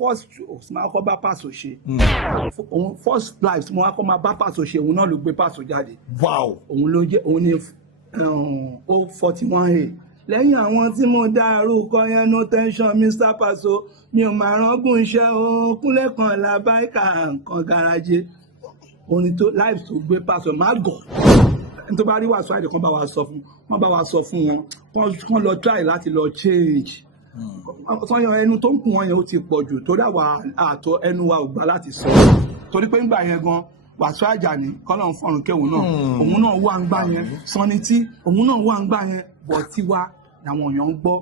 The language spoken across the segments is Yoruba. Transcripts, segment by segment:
first máa kọ́ bá Paso ṣe òun first live tí mo wá kọ́ máa bá Paso ṣe òun náà ló gbé Paso jáde. Wow. òun ló jẹ́ òun ní 41A lẹ́yìn àwọn tí mo dárúkọ yẹn no tension Mr. Paso mi ò máa rọ́gùn iṣẹ́ o kúnlẹ̀ kan làbáìkà nǹkan garaje orin tó live tó gbé Paso má gọ̀ tó bá rí Wasiu Ayinde kan bá wa sọ fún wọn kán lọ try láti lọ change sọyàn ẹnu tó ń kún wọn yẹn ó ti pọ̀ jù torí àwa àtọ ẹnu wa ò gbà láti sọ torí pé ńgbà yẹn gan Wasiu Ajani kọ́lọ́n fọ̀rùn kẹ́wọ̀n náà òun náà wà ń gbà yẹn Sunny T òun náà wà ń gbà yẹn bọ̀ tiwa làwọn èèyàn ń gbọ́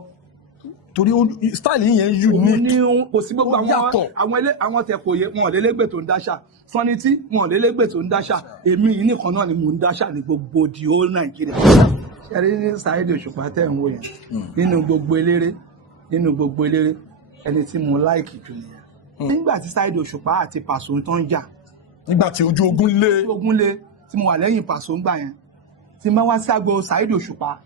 torí style yẹn unique kò sí gbogbo àwọn tẹ̀kọ̀ yẹ wọn lélégbè tó ń dáṣà Sunny T wọn lélégbè tó ń dáṣà èmi yìí nìkan náà ni mò ń dáṣà ní gbogbo the whole Nigeria ṣẹ́rí ní Saheed Òṣùpá tẹ̀ ń wò yẹn nínú gbogbo eléré ẹni tí mo láìkì jù nìyẹn nígbà tí Saheed Òṣùpá àti Paso tó ń jà nígbà tí ojú ogun lé tí mo wà lẹ́yìn Paso ń gbà yẹn tí máa wá sí agbo Saheed Òṣùpá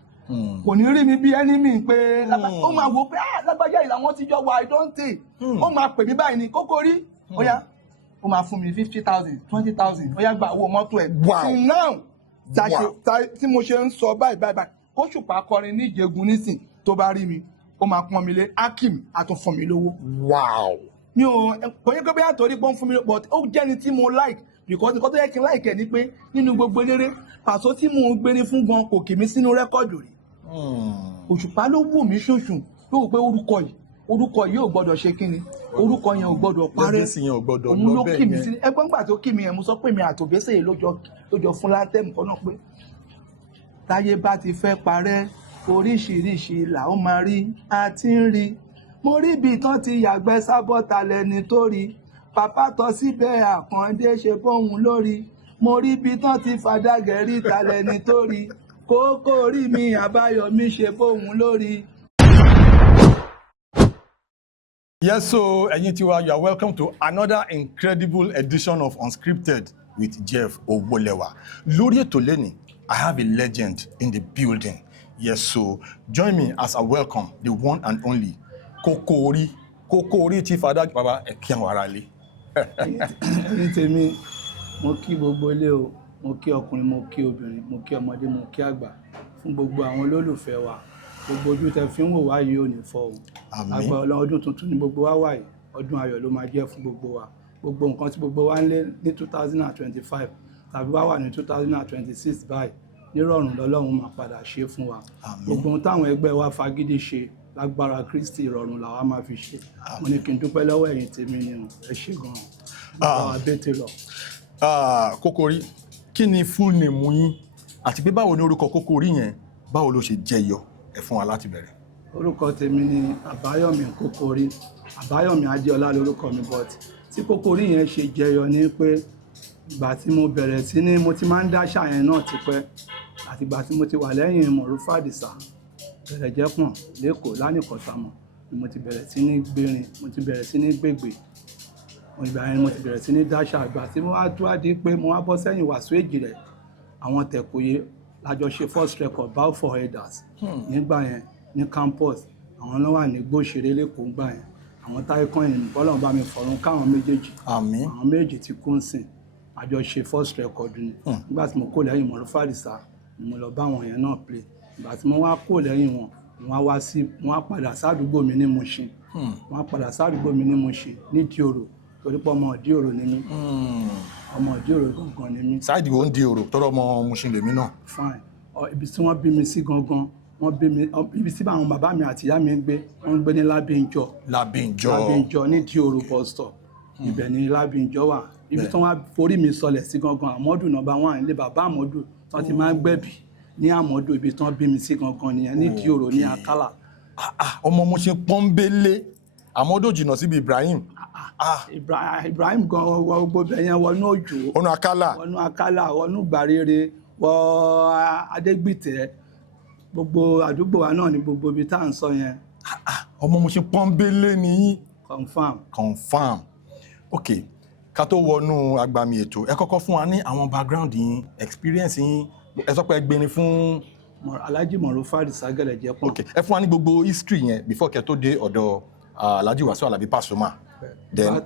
kò ní rí mi bí enemy pé ó máa wò pé lágbájá ìlànà ti jọ wà I don't think ó máa pè mí báyìí ní kókó rí ó yá ó máa fún mi 50,000 20,000 ó yá gba owó mọ́tò ẹ̀ till now tí mo ṣe ń sọ báyìí kó Òṣùpá kọrin ní Ìjẹ̀gùn nísìn tó bá rí mi ó máa pọ́n mi lé Akim àtún fún mi lówó. Wow. mi ò kò yẹ kó bí àtòrí pọ́n fún mi lówó but ó jẹ́ni tí mo like because nǹkan tó yẹ kí n like ẹ̀ ni pé nínú gbogbo eléré Paso tí mo ń gbé ní fún gan kò kì mí sínú rẹ́kọ̀dù rí. Òṣùpá ló wù mí ṣoṣù ló wù pé orúkọ yìí ò gbọ́dọ̀ ṣe kíni orúkọ yẹn ò gbọ́dọ̀ parẹ́ òun ló kì mí sí ẹgbọ́n gbà tó kì mí yẹn mo sọ pé mi àtòbẹ́sẹ̀ lójọ fún látẹ̀mù kan náà pé táyé bá ti fẹ́ parẹ́ oríṣiríṣi là ó máa rí a ti ń rí mo rí ibi tán ti yàgbẹ́ sábọ́ta lẹ́ni tó rí pàpà tọ́ síbẹ̀ Àkàndé ṣe bóun lórí mo rí ibi tán ti fàdágẹ̀rí ta lẹ́ni tó rí kókó orí mi Àbáyọ̀mí ṣe bóun lórí. Yes, so ẹ̀yin tiwa, you are welcome to another incredible edition of Unscripted with Jeff Ogbolewa. Lórí ètò lẹ́ni, I have a legend in the building. Yes, so join me as I welcome the one and only Kókó Orí tí Fada Baba ẹ kí àwọn ará ilé. Ní tèmi, mo kí gbogbo ilé o, mo kí ọkùnrin, mo kí obìnrin, mo kí ọmọdé, mo kí àgbà, fún gbogbo àwọn olólùfẹ́ wa. Gbogbo ojú tẹ́ fi ń wò wá yìí ò ní fọ́ o. Àgbà ọdún tuntun ni gbogbo wa wà yìí, ọdún ayọ̀ ló máa jẹ́ fún gbogbo wa. Gbogbo nǹkan tí gbogbo wa ń lé ní 2025 tàbí wá wà ní 2026 báyìí nírọ̀rùn lọ́lọ́run máa padà ṣe fún wa. Gbogbo ohun táwọn ẹgbẹ́ wa fagídí ṣe lágbára Kristi ìrọ̀rùn làwa máa fi ṣe. Mo ní kí n dúpẹ́ lọ́wọ́ ẹ̀yin tèmi ni ẹ ṣé gan-an. Báwa bẹ́tẹ̀ lọ. Kókó Orí, kí ni full name yín àti pé báwo ni orúkọ Kókó Orí yẹn báwo ló ṣe jẹyọ ẹ fún wa láti bẹ̀rẹ̀. Orúkọ tèmi ni Àbáyọ̀mí Kókó Orí, Àbáyọ̀mí Adéọlá lórúkọ mi but tí Kókó Orí yẹn ṣe jẹyọ ni pé ìgbà tí mo bẹ̀rẹ̀ sí ní mo ti máa ń dáṣà yẹn náà tipẹ́ àti ìgbà tí mo ti wà lẹ́yìn Mọ̀rúfà Àdìsá Bẹ̀rẹ̀jẹ́pọ̀n lẹ́kọ̀ọ́ lánìkọ̀tàmọ̀ ni mo ti bẹ̀rẹ̀ sí ní gbérin mo ti bẹ̀rẹ̀ sí ní gbègbè ìgbà yẹn mo ti bẹ̀rẹ̀ sí ní dáṣà ìgbà tí mo wá dúwádìí pé mo wá bọ́ sẹ́yìn Wasiu Èjìrẹ́ àwọn Tẹ̀kòyé lájọ ṣe first record Bow for Elders nígbà yẹn ní campus àwọn náà wà ní Gbóṣèré lẹ́kọ̀ọ́ gbà yẹn àwọn táyé kan yẹn bọ́lọ̀ bá mi fọ̀run káwọn méjèèjì àwọn méjèèjì ti kún sìn àjọ ṣe first record ni nígbà tí mo kó lẹ́yìn Mọ̀rúfà Àdìsá ni mo lọ bá àwọn yẹn náà play ìgbà tí mo wá kó lẹ́yìn wọn wọ́n wá sí wọ́n padà sádùúgbò mi ní Mushin wọ́n padà sádùúgbò mi ní Mushin ní Ìdíòrò torí pé ọmọ Ìdíòrò ni mí ọmọ Ìdíòrò gangan ni mí. Sáìdì wo ń Ìdíòrò tọrọ ọmọ Mushin lèmi náà. Fine ibi tí wọ́n bí mi sí gangan wọ́n bí mi ibi tí àwọn bàbá mi àti ìyá mi ń gbé wọ́n ń gbé ní Lábẹ́njọ ní Ìdíòrò bus stop ibẹ̀ ní Lábẹ́njọ wà ibi tí wọ́n forí mi sọlẹ̀ sí gangan Àmọ́dù nọ́mbà 1 ilé bàbá Àmọ́dù tí wọ́n ti máa ń gbẹ̀bì ní Àmọ́dù ibi tí wọ́n bí mi sí gangan nìyẹn ní Ìdíòrò ní Akálà. Ọmọ mo ṣe pọ́nbélé Àmọ́dù jìnnà síbi Ibrahim. Ibrahim gan wọ gbogbo ẹ̀yẹn wọnú Òjò wọnú Akálà wọnú Gbàrere wọ Adégbìtẹ́ gbogbo àdúgbò wa náà ní gbogbo ibi tá à ń sọ yẹn. Ọmọ mo ṣe pọ́nbélé ni. Confirm. Ok, ká tó wọnú agbami ètò ẹ kọ́kọ́ fún wa ní àwọn background yín experience yín ẹ sọ pé ẹ gbérin fún Alhaji Mọ̀rúfà Àdìsá Bẹ̀rẹ̀jẹ́pọ̀n. Ok, ẹ fún wa ní gbogbo history yẹn before kẹ́ tó dé ọ̀dọ̀ Alhaji Wasiu Alabi Pasuma then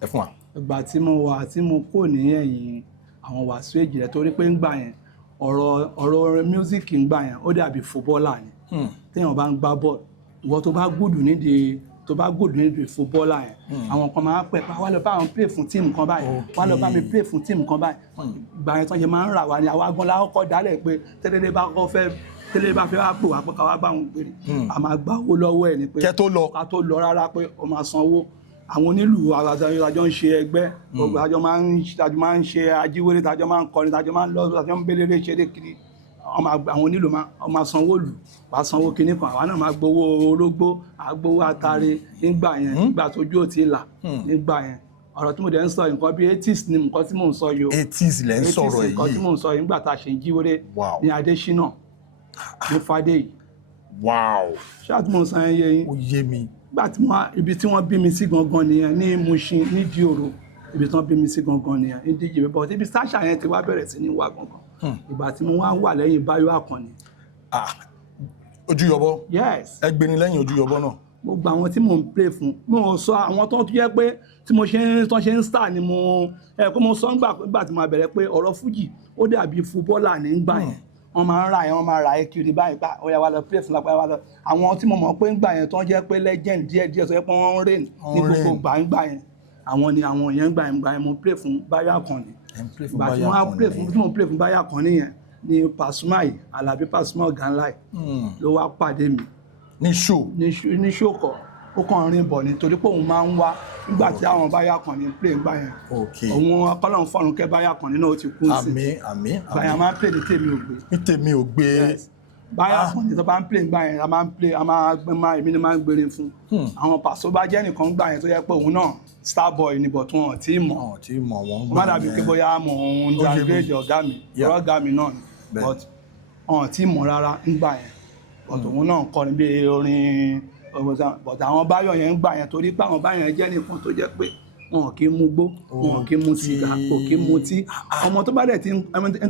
ẹ fún wa. ìgbà tí mo kò ní ẹ̀yìn àwọn Wasiu Èjìrẹ́ torí pé ń gbà yẹn ọ̀rọ̀ music ń gbà yẹn ó dàbí footballer ni téèyàn bá ń gbá bọ́ọ̀lù ìwọ tó bá gùdù nídìí footballer yẹn àwọn kan máa pẹ̀ wá lọ bá àwọn play fún tíìmù kan báyìí wá lọ bá mi play fún tíìmù kan báyìí ìgbà yẹn tán ṣe máa ń rà wá ní àwa gan lákọ́kọ́ dálẹ̀ pé tẹ́lẹ̀ bá fẹ́ wá pè wá pé ká wá bá wọn pèrè a máa gbá owó lọ́wọ́ ẹ̀ ni pé ká tó lọ rárá pé ó máa sanwó àwọn onílù àjọ ń ṣe ẹgbẹ́ àjọ máa ń ṣe ajíwèrè àjọ máa ń kọrin àjọ máa ń lọ àjọ ń béléré ṣeré kiri àwọn onílù máa sanwó lù wá sanwó kinní kan àwa náà máa gbowó orógbó àgbowó atare nígbà yẹn nígbà tójú ò ti là nígbà yẹn ọ̀rọ̀ tí mo dẹ̀ ń sọ nǹkan bíi 80s ni nǹkan tí mò ń sọ yìí o 80s lẹ́ ń sọ̀rọ̀ yìí nǹkan tí mò ń sọ yìí nígbà tá a ṣe ń jíwèrè ní Adésínà ní Fadéyì ṣáà tí mò ń sọ yẹn yé yín ó yé mi gbà tí ibi tí wọ́n bí mi sí gangan nìyẹn ní Mushin ní Dioro ibi tí wọ́n bí mi sí gangan nìyẹn ní díje bọ́ ibi sáṣà yẹn ti wá bẹ̀rẹ̀ sí ní wá gangan ìgbà tí mo wá wà lẹ́yìn Báyọ̀ Àkànní. Ojúyọbọ yes ẹgbẹ́ ni lẹ́yìn Ojúyọbọ náà. gbogbo àwọn tí mò ń play fún mo sọ àwọn tó jẹ́ pé tí mo ṣe ń star ni mo sọ nígbà tí mo bẹ̀rẹ̀ pé ọ̀rọ̀ fújì ó dàbí fúbọ́là nígbà yẹn wọ́n máa ń ra ẹ kiri báyìí pa ó yá wa lọ play fún lápá wa lọ àwọn tí mo mọ̀ pé ńgbà yẹn tó jẹ́ pé legend díẹ̀ sọ pé wọ́n ń rìn ní gbogbo gbà yẹn àwọn ni àwọn yẹn gbà yẹn mo play fún Báyọ̀ Àkànní ìgbà tí mo play fún Báyọ̀ Àkànní yẹn ni Pasuma yìí Àlàbí Pasuma ọ̀gá ńlá yìí ló wá pàdé mi ní show kọ ó kàn rìn bọ̀ nítorí pé òun máa ń wá nígbà tí àwọn Báyọ̀ Àkànní play ńgbà yẹn òun ọkọlọ́run fọ́run kẹ́ Báyọ̀ Àkànní náà ó ti kú sí àmín báyà máa ń play ní tèmi ò gbé Báyọ̀ Àkànní tó bá ń play ńgbà yẹn èmi ni máa ń gbére fún àwọn Paso bá jẹ́ nìkan ńgbà yẹn tó yẹ pé òun náà Starboy ni but wọn ò tí ì mọ̀ wọ́n má dàbí pé bóyá mò ń downgrade ọ̀gá mi ọ̀gá mi náà ni but wọn ò tí ì mọ̀ rárá ńgbà yẹn but òun náà kọrin bí orin but àwọn Báyọ̀ yẹn ń gbà yẹn torí pé àwọn Báyọ̀ yẹn jẹ́ nìkan tó jẹ́ pé wọn kì í mu gbó wọn kì í mu sìgá kò kì í mu tí ẹni tó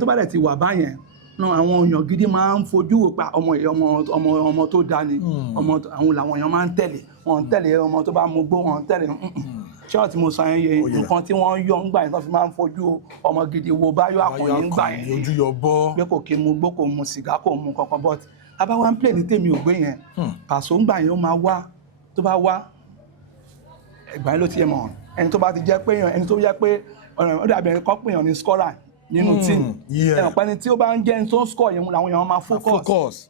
bá dẹ̀ ti wà báyẹn náà àwọn èèyàn gidi máa ń fojú wò pa ọmọ tó dáa ni àwọn làwọn èèyàn máa ń tẹ̀lé wọn ń tẹ̀lé ọmọ tó bá mu gbó wọn ń tẹ̀lé ṣọ́ọ̀tì mo sọ yẹn yẹ nǹkan tí wọ́n yọ ńgbà yẹn tó fi máa ń fojú ọmọ gidi wo Báyọ̀ Àkànní ńgbà yẹn Ojúyọbọ pé kò kí í mu gbó kò mu sìgá kò mu kankan but abáwá ń play ní tèmi ò gbé yẹn Paso ńgbà yẹn ó máa wá tó bá wá ìgbà yẹn ló ti yẹ mọ̀ ẹni tó bá ti jẹ́ pé ẹni tó yẹ pé ó dàbí ẹni kan pèèyàn ní scorer nínú team ẹ̀rọ pẹ́ni tí ó bá ń jẹ́ ẹni tó ń score yẹn làwọn èèyàn máa focus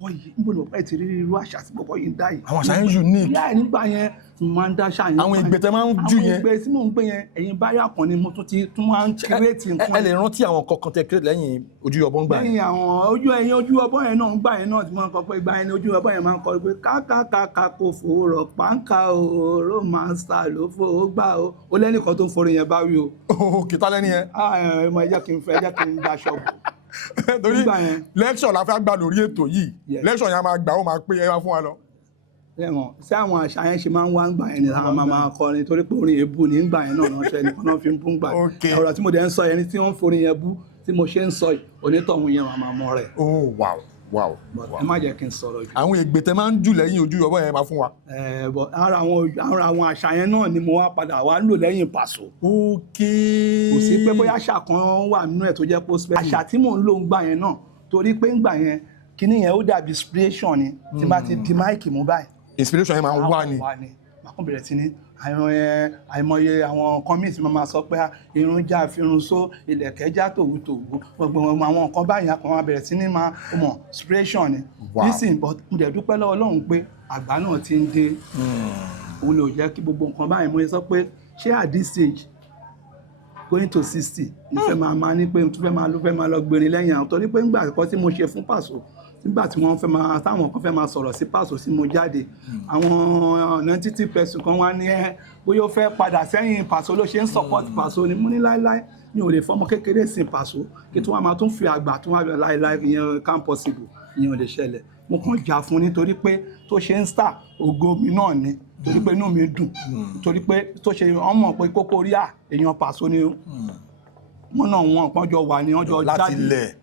bọ̀bọ̀ yìí níbo ni bọ̀bọ̀ yìí ti rí irú àṣà tí bọ̀bọ̀ yìí ń dá yìí àwọn àṣà yẹn unique yáà nígbà yẹn mo máa ń dá àṣà yẹn àwọn ìgbésẹ̀ máa ń jù yẹn àwọn ìgbésẹ̀ tí mò ń pè yẹn ẹ̀yin Báyọ̀ Àkànní mo tún máa ń create nǹkan ẹ lè rántí àwọn kankan tẹ create lẹ́yìn Ojúyọbọ ń gbà lẹ́yìn àwọn Ojúyọbọ yẹn náà ń gbà yẹn náà tí wọ́n kọ pé ìgbà yẹn ni Ojúyọbọ yẹn máa ń kọ pé kákàkàkà kò fòrò pàǹkà o romance ló fò gbà o ó lẹ́nìkan tó ń forin yẹn bá wí o. kìtà lẹ́ni yẹn. ọmọ ẹ jẹ́ kí n da ṣọ́ọ̀bù. torí lẹ́kṣọ̀ la fẹ́ gbà lórí ètò yìí lẹ́kṣọ̀ yẹn a máa gbà ó máa pé ẹ wá fún wa lọ. sí àwọn àṣà yẹn ṣe máa ń wá ń gbà yẹn ni àwọn máa kọrin torí pé orin èébú ní gbà yẹn náà ránṣẹ́ nìkan náà fi ń bú ń gbà yẹn ọ̀rọ̀ tí mo dẹ̀ ń sọ yẹn ni tí wọ́n ń forin yẹn bú tí mo ṣe ń sọ onítọ̀hún yẹn máa mọ rẹ̀. oh wow ẹ má jẹ́ kí n sọ̀rọ̀ jù. àwọn ègbè tẹ máa ń jù lẹ́yìn Ojúyọbọ yẹn máa fún wa. ara àwọn àṣà yẹn náà ni mo wá padà wá lò lẹ́yìn Paso. kò sí pé bóyá àṣà kan wà nínú ẹ̀ tó jẹ́ post bẹ́ẹ̀. àṣà tí mò ń lò ń gbà yẹn náà torí pé ń gbà yẹn kíní yẹn ó dàbí inspiration ni tí bá ti di máìkì mú báyìí. inspiration yẹn máa ń wá ni. màkàn bẹ̀rẹ̀ sí ní àìmọye àwọn nǹkan míì tí mo máa sọ pé irun já firun só ilẹ̀kẹ̀ já tòwútòwú gbogbo àwọn nǹkan báyìí a kàn máa bẹ̀rẹ̀ sí ní máa mọ̀ inspiration ni. nísìnyí mo dẹ̀ dúpẹ́ lọ́wọ́ Ọlọ́run pé àgbà náà ti ń dé òun ló jẹ́ kí gbogbo nǹkan báyìí mo sọ pé ṣé at this stage going to 60 ìfẹ́ máa ní pé ló fẹ́ máa lọ gbèrè lẹ́yìn àwọn torí pé ńgbà kan tí mo ṣe fún Paso nígbà tí wọ́n táwọn kan fẹ́ máa sọ̀rọ̀ sí Paso sí mo jáde àwọn 90 person kan wá ní bóyá ó fẹ́ padà sẹ́yìn Paso ló ṣe ń support Paso ni mo ní láíláí mi ò lè fọmọ kékeré sin Paso kí tí wọ́n máa tún fi àgbà tún wá láíláí ìyẹn can't possible ìyẹn ò lè ṣẹlẹ̀ mo kàn jà fún nítorí pé tó ṣe ń star ògo mi náà ni torí pé inú mi dùn torí pé tó ṣe wọ́n mọ̀ pé kókó rí èèyàn Paso ni wọ́n náà wọ́n pọ́njọ wà ní ọjọ́ jáde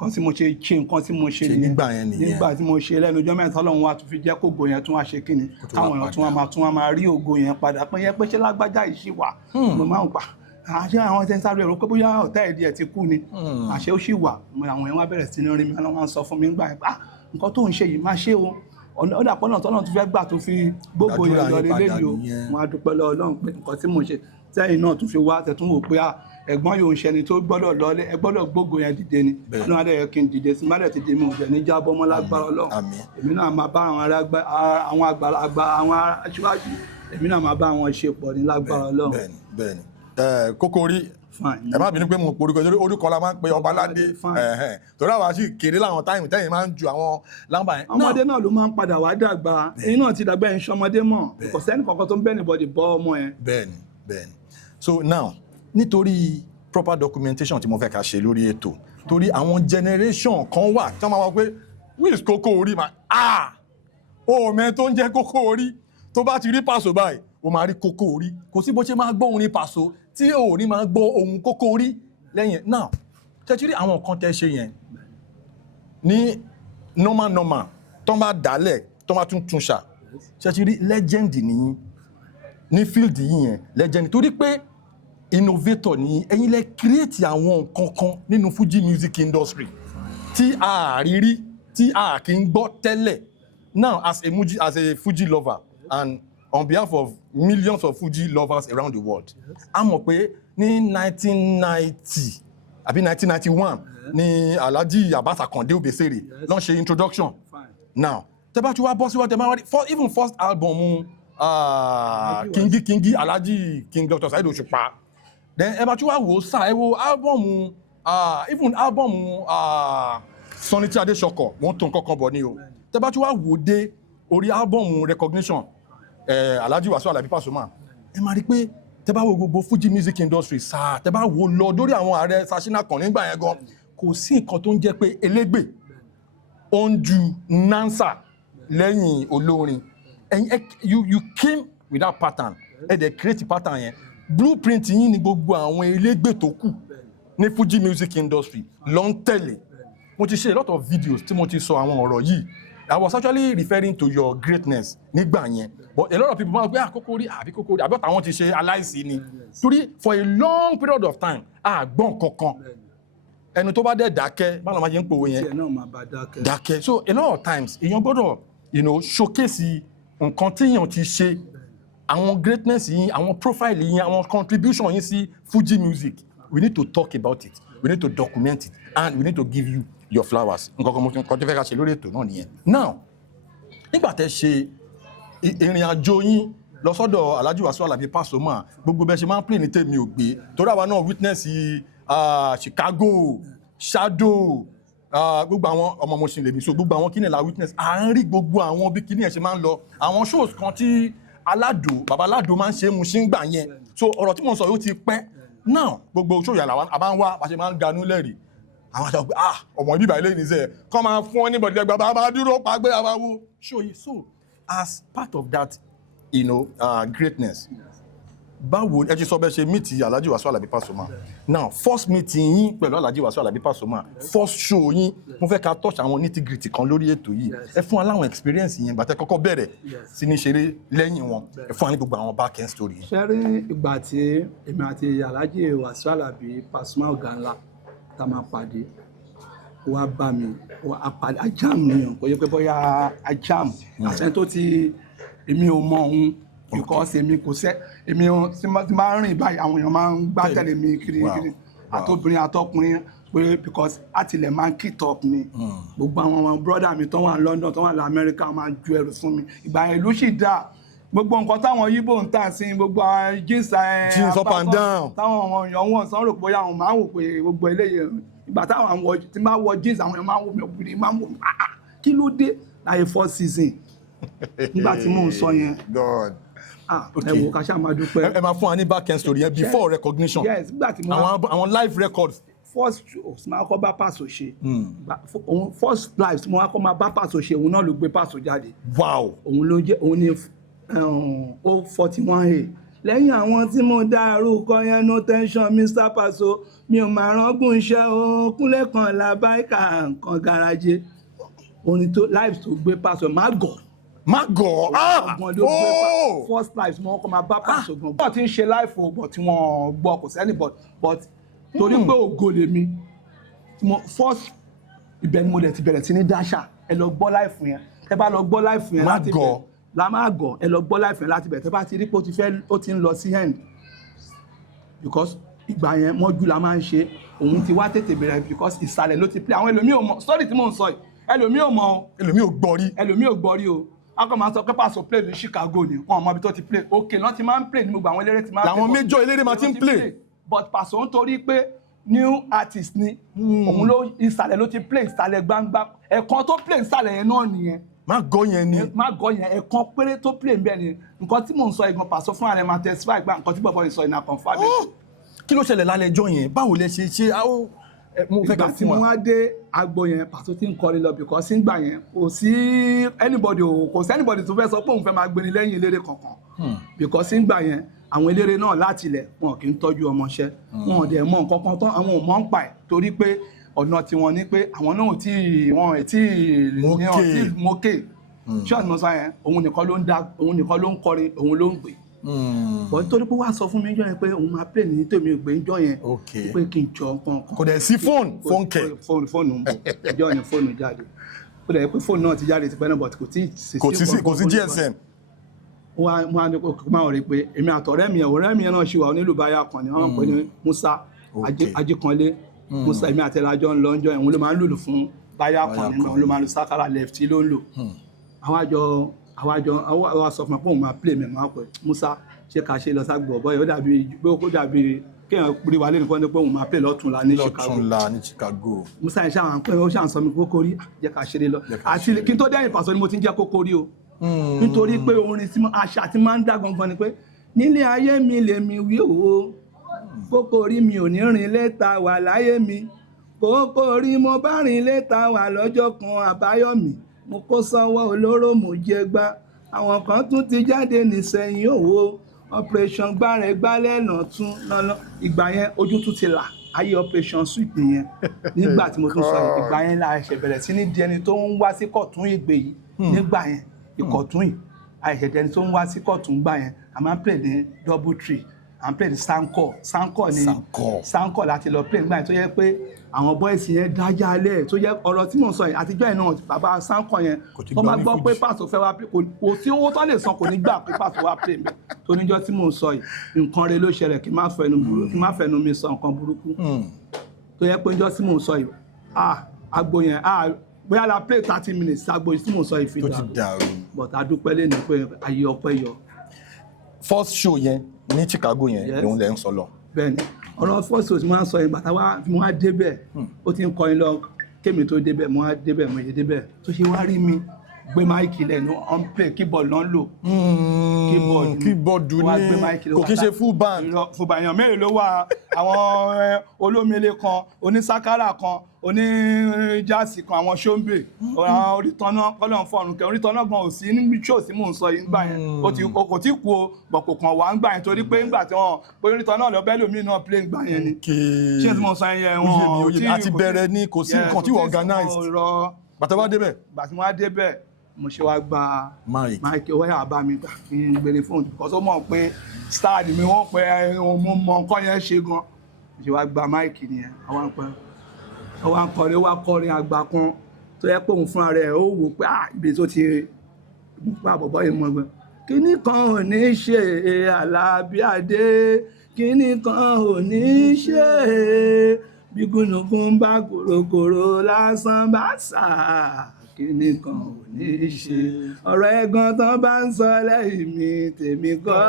nǹkan tí mo ṣe nǹkan tí mo ṣe nígbà yẹn nìyẹn. nígbà tí mo ṣe lẹ́nu ọjọ́ mẹ́ta Ọlọ́run wa tún fi jẹ́ kógo yẹn tún wá ṣe kíni káwọn èèyàn tún wá máa rí ògo yẹn padà pé yẹn pé ṣé lágbájá yìí ṣì wà mo máa ń pa àṣẹ àwọn tẹ́ ń sáré rò pé bóyá ọ̀tá ẹ̀dí ẹ̀ ti kú ni àṣẹ ó ṣì wà àwọn èèyàn wá bẹ̀rẹ̀ sí ní rí mi wọ́n sọ fún mi nígbà yẹn nǹkan tó ń ṣe yìí máa ṣe o ó dàpọ̀ náà tọ́nà tó fẹ́ gbà tó fi gbogbo yẹn lọ lélẹ́yìí o wọn á dúpẹ́ lọ́wọ́ Ọlọ́run pé nǹkan tí mo ṣe tẹ́yìn náà tún fi wá tẹ̀tún wò pé ẹ̀gbọ́n yóò ń ṣẹni tó gbọ́dọ̀ lọ́lé ẹ gbọ́dọ̀ gbógo yẹn dìde ni ọdún adé yẹ kí n dìde sí mádẹ̀ ti dé mi ò jẹ́ ní jábọ́ mọ́ lágbára Ọlọ́run èmi náà máa bá àwọn àgbàlagbà àwọn aṣíwájú èmi náà máa bá wọn ṣe pọ̀ ní lágbára Ọlọ́run. bẹ́ẹ̀ni Kókórí ẹ má bínú pé mo porúkọ orúkọ la máa ń pe Ọbaládé torí àwọn àṣì kéré láwọn táìmù tẹ́yìn máa ń ju àwọn lámbà yẹn. ọmọdé náà ló máa ń padà wá dàgbà èyí náà ti dàgbà ẹ̀ ń ṣọmọdé mọ̀ kò sẹ́ni kankan tó ń bẹ́ẹ̀ nìbọ̀dì bọ́ ọmọ yẹn. bẹ́ẹ̀ni so now nítorí proper documentation tí mo fẹ́ ká ṣe lórí ètò torí àwọn generation kan wà tí wọ́n máa wọ pé wíìs Kókórí ma òmẹ tó ń jẹ́ Kókórí tó bá ti rí Paso báyìí o máa rí Kókórí kò sí bó ṣe máa gbọ́ orin Paso tí ò ní máa gbọ́ ohun Kókórí lẹ́yìn now tẹ́tí rí àwọn kan tẹ́ ṣe yẹn ní normal tó bá dálẹ̀ tó bá tún ṣà tẹ́tí rí legend nìyí ní field yìí yẹn legend torí pé innovator ni ẹ̀yin lẹ create àwọn nǹkan kan nínú Fuji music industry tí a rí rí tí a kì í gbọ́ tẹ́lẹ̀ now as a Fuji lover and on behalf of millions of Fuji lovers around the world a mọ̀ pé ní 1990 àbí 1991 ni Alhaji Abbas Akande Obesere ló ṣe introduction now tẹ́ bá tún wá bọ́ síwájú tẹ́ máa rí even first album Kingi Alhaji King Dr. Saheed Òṣùpá then ẹ bá tún wá wò sá ẹ wo album even album Sunny Tí Adéṣọkọ̀ wọ́n tó nǹkan kan bọ̀ ní o tẹ́ bá tún wá wò dé orí album Recognition Alhaji Wasiu Alabi Pasuma ẹ máa rí pé tẹ́ bá wo gbogbo Fuji music industry sáà tẹ́ bá wo lọ lórí àwọn ààrẹ Sashina kan nígbà yẹn gan kò sí nǹkan tó ń jẹ́ pé elégbè ó ń ju nansa lẹ́yìn olórin you came with that pattern ẹ dẹ̀ create pattern yẹn blueprint yín ni gbogbo àwọn elégbè tó kù ní Fuji music industry ló ń tẹ̀lé mo ti ṣe a lot of videos tí mo ti sọ àwọn ọ̀rọ̀ yìí I was actually referring to your greatness nígbà yẹn but a lot of people máa gbé Kókórí àbí àwọn ti ṣe aláìsí ni torí for a long period of time àgbọ̀n kankan ẹni tó bá dẹ̀ dákẹ́ báwo la máa ṣe ń pòwe yẹn dákẹ́ so a lot of times èèyàn gbọ́dọ̀ showcase nǹkan téèyàn ti ṣe àwọn greatness yín àwọn profile yín àwọn contribution yín sí Fuji music we need to talk about it we need to document it and we need to give you your flowers nǹkan tó fẹ́ ká ṣe lórí ètò náà nìyẹn now nígbà tẹ́ ṣe ìrìn àjò yín lọ sọ́dọ̀ Alhaji Wasiu Alabi Pasuma gbogbo bẹ́ẹ̀ ṣe máa ń play ní tèmi ò gbé torí àwa náà witness Chicago Shadow gbogbo àwọn ọmọ Mushin lèmi so gbogbo àwọn kíni la witness à ń rí gbogbo àwọn bí kíni ẹ̀ ṣe máa ń lọ àwọn shows kan tí baba Aládò máa ń ṣe Mushin gbà yẹn so ọ̀rọ̀ tí mo sọ yóò ti pẹ́ now gbogbo show yàrá a máa ń wá bá ṣe máa ń ganú lẹ́rìí àwọn àṣà pé ọmọ ìbíbà ilé ìníṣẹ́ kọ́ máa fún anybody lẹ́gbàá bá máa dúró pàgbé àbáwó show yìí so as part of that greatness báwo ẹ ti sọ bẹ́ẹ̀ ṣe meet Alhaji Wasiu Alabi Pasuma now first meeting yín pẹ̀lú Alhaji Wasiu Alabi Pasuma first show yín mo fẹ́ ká touch àwọn nitty gritty kan lórí ètò yìí ẹ fún wa láwọn experience yẹn gbàtẹ́ kọ́kọ́ bẹ̀rẹ̀ sí ní ṣeré lẹ́yìn wọn ẹ fún wa ní gbogbo àwọn back end story yẹn. ṣe rí ìgbà tí èmi àti Alhaji Wasiu Alabi Pasuma ọ̀gá ńlá tá máa pàdé wá bá mi ajam nìyàn kò yẹ pé bóyá ajam àṣẹ tó ti èmi ò mọ òun because èmi kò sẹ́ èmi tí máa ń rìn báyìí àwọn èèyàn máa ń gbá tẹ̀lé mi kiri àtobìnrin àtọkùnrin pé because àtìlẹ̀ máa ń kit up ni gbogbo àwọn brother mi tó wà ní London tó wà ní America máa ń ju ẹrù fún mi ìgbà yẹn ìlú sì dáa gbogbo nǹkan táwọn Yíbò ń tà sí gbogbo jeans up and down táwọn ọmọ èèyàn wọn sọ rò pé àwọn máa ń wò pé gbogbo eléyìí ìgbà táwọn tí máa wọ jeans àwọn èèyàn máa ń wò mí obìnrin máa ń wò mí kí ló dé láyé 4 season nígbà tí mò ń sọ yẹn ẹ wò ká ṣáà máa dúpẹ́. ẹ máa fún wa ní back end story yẹn before recognition yes nígbà tí mo àwọn live records. first shows máa kọ́ bá Paso ṣe first live mo máa kọ́ máa bá Paso ṣe òun náà ló gbé Paso jáde. wow òun ló jẹ́ òun ní 041A lẹ́yìn àwọn tí mo dárúkọ yẹn no tension Mr. Paso mi ò máa rọ́gùn iṣẹ́ o Kúnlé kan làbáìkà nǹkan garaje orin tó live tó gbé Paso má gọ̀ ọgbọ̀n ló gbé first live tí wọ́n kọ́ máa bá Paso gan bọ́ọ̀ tí ń ṣe live ọgbọ̀n tí wọ́n gbọ́ kò sẹ́ni but torí pé ògo lèmi first ibẹ̀ ni mo dẹ̀ ti bẹ̀rẹ̀ sí ní dáṣà ẹ lọ gbọ́ live yẹn ẹ bá lọ gbọ́ live yẹn láti bẹ̀rẹ̀ la máa gọ̀ ẹ lọ gbọ́ live yẹn láti bẹ̀rẹ̀ tẹ́ bá ti rí pé ó ti ń lọ sí end because ìgbà yẹn mọ́jú la máa ń ṣe òun ti wá tètè bẹ̀rẹ̀ because ìsàlẹ̀ ló ti play àwọn ẹlòmíì ò mọ̀ story tí mò ń sọ yìí ẹlòmíì ò mọ̀ ẹlòmíì ò gbọ́ rí o akọ máa sọ pé Paso play ní Chicago ni wọn mọ ibi tó ti play òkè náà ti máa ń play ní gbogbo àwọn eléré ti máa ń play làwọn méjọ eléré máa ti ń play but Paso ń torí pé new artist ni òun ló ìsàlẹ̀ ló ti play ìsàlẹ̀ gbangba ẹ̀kan tó play ìsàlẹ̀ yẹn náà nìyẹn má gọ̀ yẹn ẹ̀kan péré tó play ń bẹ́ẹ̀ ni nǹkan tí mò ń sọ ìgbọ̀n Paso fún ààrẹ máa testify gba nǹkan tí bọ̀bọ̀ yìí sọ ìnà confam. kí ló ṣẹlẹ̀ lálẹ́ ẹjọ́ yẹn báwo lẹ ṣe mo fẹ́ ká ìgbà tí mo wá dé agbo yẹn Paso ti ń kọrin lọ because nígbà yẹn kò sí anybody tó fẹ́ sọ pé òun fẹ́ máa gbéni lẹ́yìn eléré kankan because nígbà yẹn àwọn eléré náà láti ilẹ̀ wọn kì í tọ́jú ọmọọṣẹ́ wọn ò dẹ̀ mọ nǹkan kan tán àwọn ò mọ̀ ń pa ẹ̀ torí pé ọ̀nà tiwọn ni pé àwọn náà tí mókè ṣọ́ọ̀tì mọ́ sáyẹn òun nìkan ló ń kọrin òun ló ń gbé bọ́n torí pé wàá sọ fún mi jọ yẹn pé òun máa pè ní tèmi ògbé jọ yẹn pé kí n jọ nǹkan kan kò dẹ̀ sí fóònù kẹ̀ fóònù ń bọ̀ ìjọ ni fóònù jáde ó dẹ̀ pé fóònù náà ti jáde tipẹ́ náà but kò sí GSM wọ́n á ní kó máa rí pé èmi àtọ̀rẹ́ mi ọ̀rẹ́ mi náà ṣì wà onílù báyà kan ni wọ́n pè ní Musa Ajíkanlé Musa èmi àtẹ̀lájọ́ ń lọ ọjọ́ ìwọ̀n ló máa ń lùlù fún báyà kan nínú ló máa ń lu sákàrà left ló ń lò àwa sọ fún mi pé òun máa play mi máa pẹ̀ Musa ṣé ká ṣe lọ ságbọ̀ ọ̀bọ̀ yìí ó dàbí kéèyàn rí wa lẹ́nu fún pé òun máa play lọ́tùnla ní Chicago Musa yẹn ṣáà pé ó ṣáà sọ mi kókó rí jẹ́ ká ṣeré lọ àti kí n tó dẹ́yìn Paso ni mo ti ń jẹ́ kókó rí o nítorí pé orin àṣà tí máa ń dá gangan ni pé nílé ayé mi lèmi wí o kókó rí mi ò ní rìn létà wà láyé mi kókó rí mo bá rìn létà wà lọ́jọ́ kan àbáyọ̀mí mo kó sọ́wọ́ olóró mo jẹ gbá àwọn kan tún ti jáde nísẹ̀yìn òwò operation gbárẹ̀ gbálẹ̀ náà tún lọ́nà ìgbà yẹn ojú tún ti là ayé operation sweet nìyẹn nígbà tí mo tún sọ ìgbà yẹn la ẹ̀ṣẹ̀ bẹ̀rẹ̀ sí ní di ẹni tó ń wá sí kọ̀tún ìgbè yìí nígbà yẹn ìkọ̀tún yìí àìṣẹ̀ ẹni tó ń wá sí kọ̀tún gbà yẹn a máa ń pè ní double tree à ń pè ní Sankor láti lọ play nígbà yẹn tó yẹ pé àwọn bọ́ìsì yẹn dájá alẹ́ tó yẹ ọ̀rọ̀ tí mò ń sọ yìí àtijọ́ yẹn náà bàbá Sankor yẹn tó máa gbọ́ pé Paso fẹ́ wá play kò sí owó tó lè san kò ní gbà pé Paso wá play mi tó níjọ́ tí mò ń sọ yìí nǹkan rẹ ló ṣẹlẹ̀ kí n má fẹnu mi sọ nǹkan burúkú tó yẹ pé níjọ́ tí mò ń sọ yìí agbo yẹn bóyá la play 30 minutes agbo tí mò ń sọ yìí fi dàrú but adúpẹ́ lé ní pé ayé ọpẹ́ yọ. first show yẹn ní Chicago yẹn lòun lẹ ń sọ lọ. bẹ́ẹ̀ni ọ̀rọ̀ first show tí mo máa ń sọ yẹn bàtà mo wá débẹ̀ ó ti ń kọrin lọ kémi tó débẹ̀ mo wá débẹ̀ mo yẹ débẹ̀ tó ṣe wá rí mi gbé máìkì lẹ́nu on play keyboard ló ń lò keyboard ní kò kí ṣe full band èèyàn mélòó ló wà àwọn olómele kan onísákárà kan oníjàsì kan àwọn ṣóńbè àwọn orítọ́nà kọ́lọ̀ fọ́ọ̀rùn kẹ orítọ́nà gan ò sí níbi tí ò sí mò ń sọ yìí nígbà yẹn kò tí kú o bọ̀ kò kàn wá nígbà yẹn torí pé nígbà tí wọ́n pé orítọ́nà lọ bẹ́ẹ̀ lómi náà play nígbà yẹn ni ṣé tí mo sọ yẹn wọn àti bẹ̀rẹ̀ ní kò sí nǹkan tí wọ́n organize bàtà wá débẹ̀. bàtà wá débẹ̀ mo ṣe wá gba máìkì owó yàrá bá mi gbà kí n gbére fóònù because ó mọ̀ pé star mi wọ́n pẹ́ mo mọ nǹkan yẹn ṣe gan mo ṣe wá gba máìkì nìyẹn àwọn pẹ́ ọwọ́ akọrin wá kọrin àgbà kan tó yẹ pé òun fúnra rẹ̀ ó wò pé ibi tó ti pa bọ̀bọ̀ yìí mọ́ gbẹ́ kíní kan ò ní ṣe Àlàbíàdé kíní kan ò ní ṣe bí gúnugún bá kòròkòrò lásán bá sà kíní kan ò ní ṣe ọ̀rọ̀ ẹ̀gàn tán bá ń sọ lẹ́yìn mi tèmi kọ́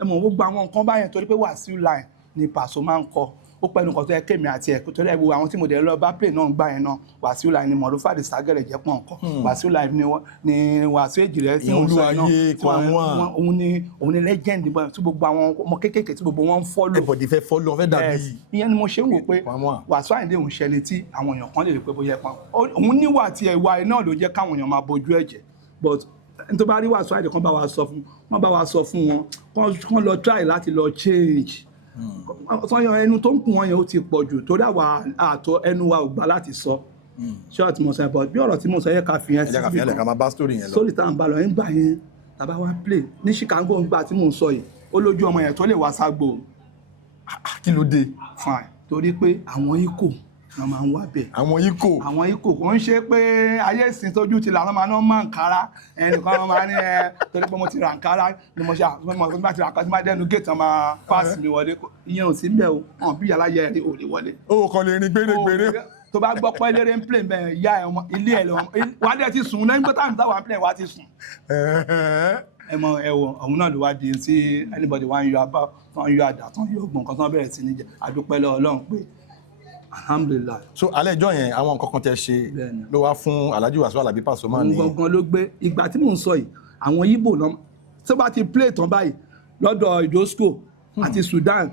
ẹ mọ̀ gbogbo àwọn nǹkan báyẹn torí pé Wasiu line ni Paso máa ń kọ ó pẹ́ nǹkan tó yẹ kémi àti ẹ̀ torí ẹ̀ wo àwọn tí mo dẹ̀ lọ bá play náà gbà yẹn náà Wasiu line ni Mọ̀rúfà the Sagẹ̀rẹ̀ jẹ́ pọ̀ nǹkan Wasiu line ni Wasiu Èjìrẹ́ tí mo sọ náà òun ni legend tí gbogbo àwọn ọmọ kéékèèké tí gbogbo wọn ń follow. everybody fẹ́ follow fẹ́ dàbí. ìyẹn ni mo ṣe ń wò pé Wasiu Àyìndé òun ṣẹni tí àwọn èèyàn kan lè rí pé bóyá pa òun níwà tí ẹ̀wà náà ló jẹ́ káwọn èèyàn máa bojú ẹ̀jẹ̀ but ẹni tó bá rí Wasiu Ayinde kan bá wa sọ fún wọn kán lọ try láti lọ change sọyàn ẹnu tó ń kún wọn yẹn ó ti pọ̀ jù torí àwa àtọ ẹnu wa ò gbà láti sọ ṣé ọ̀tí mo sọ ẹ̀ bọ̀ bí ọ̀rọ̀ tí mo sọ yẹ ká fi yẹn sí ibi kan ká máa bá story yẹn lọ. sórí tá à ń bá lọ yẹn gbà yẹn tàbá wá play ní Chicago ń gbà tí mò ń sọ yìí ó lójú ọmọ yẹn tó lè wá ságbo kí ló dé. fine torí pé àwọn ikọ̀ wọn máa ń wá bẹ̀. àwọn ikọ̀ kò ń ṣe pé ayé ìsìn tójú ti làwọn máa ń mọ nkárá ẹnìkan wọn máa ní torí pé mo ti ra nkárá ni mo ṣe àtúntò tí ra nkárá tí máa dẹnu géètì wọn máa pass mi wọlé ìyẹn ò sí mbẹ o hàn bí yàrá yẹ ẹ ò lè wọlé. o kàn lè rin gbèrègbèrè. tó bá gbọ́ pé eléré ń play bẹ́ẹ̀ ìyá ẹ̀ ilé ẹ̀ lọ wàá dẹ̀ ti sùn lẹ́yìn pé táwọn táwọn play wàá ti sùn. ẹ mọ ẹ wọ òun náà ló wá di tí anybody wá ń yọ abá tán yọ àdá tán yọ ọgbọ̀n kan tán bẹ̀rẹ̀ sí ní jẹ àdúpẹ́ lọ́wọ́ Ọlọ́run pé alhamdulillah. So alẹ́ ìjọ yẹn àwọn nǹkan kan tẹ ṣe ló wá fún Alhaji Wasiu Alabi Pasuma ní. òun gangan ló gbé ìgbà tí mò ń sọ yìí àwọn Igbo náà tó bá ti play tán báyìí lọ́dọ̀ Idosco àti Sudan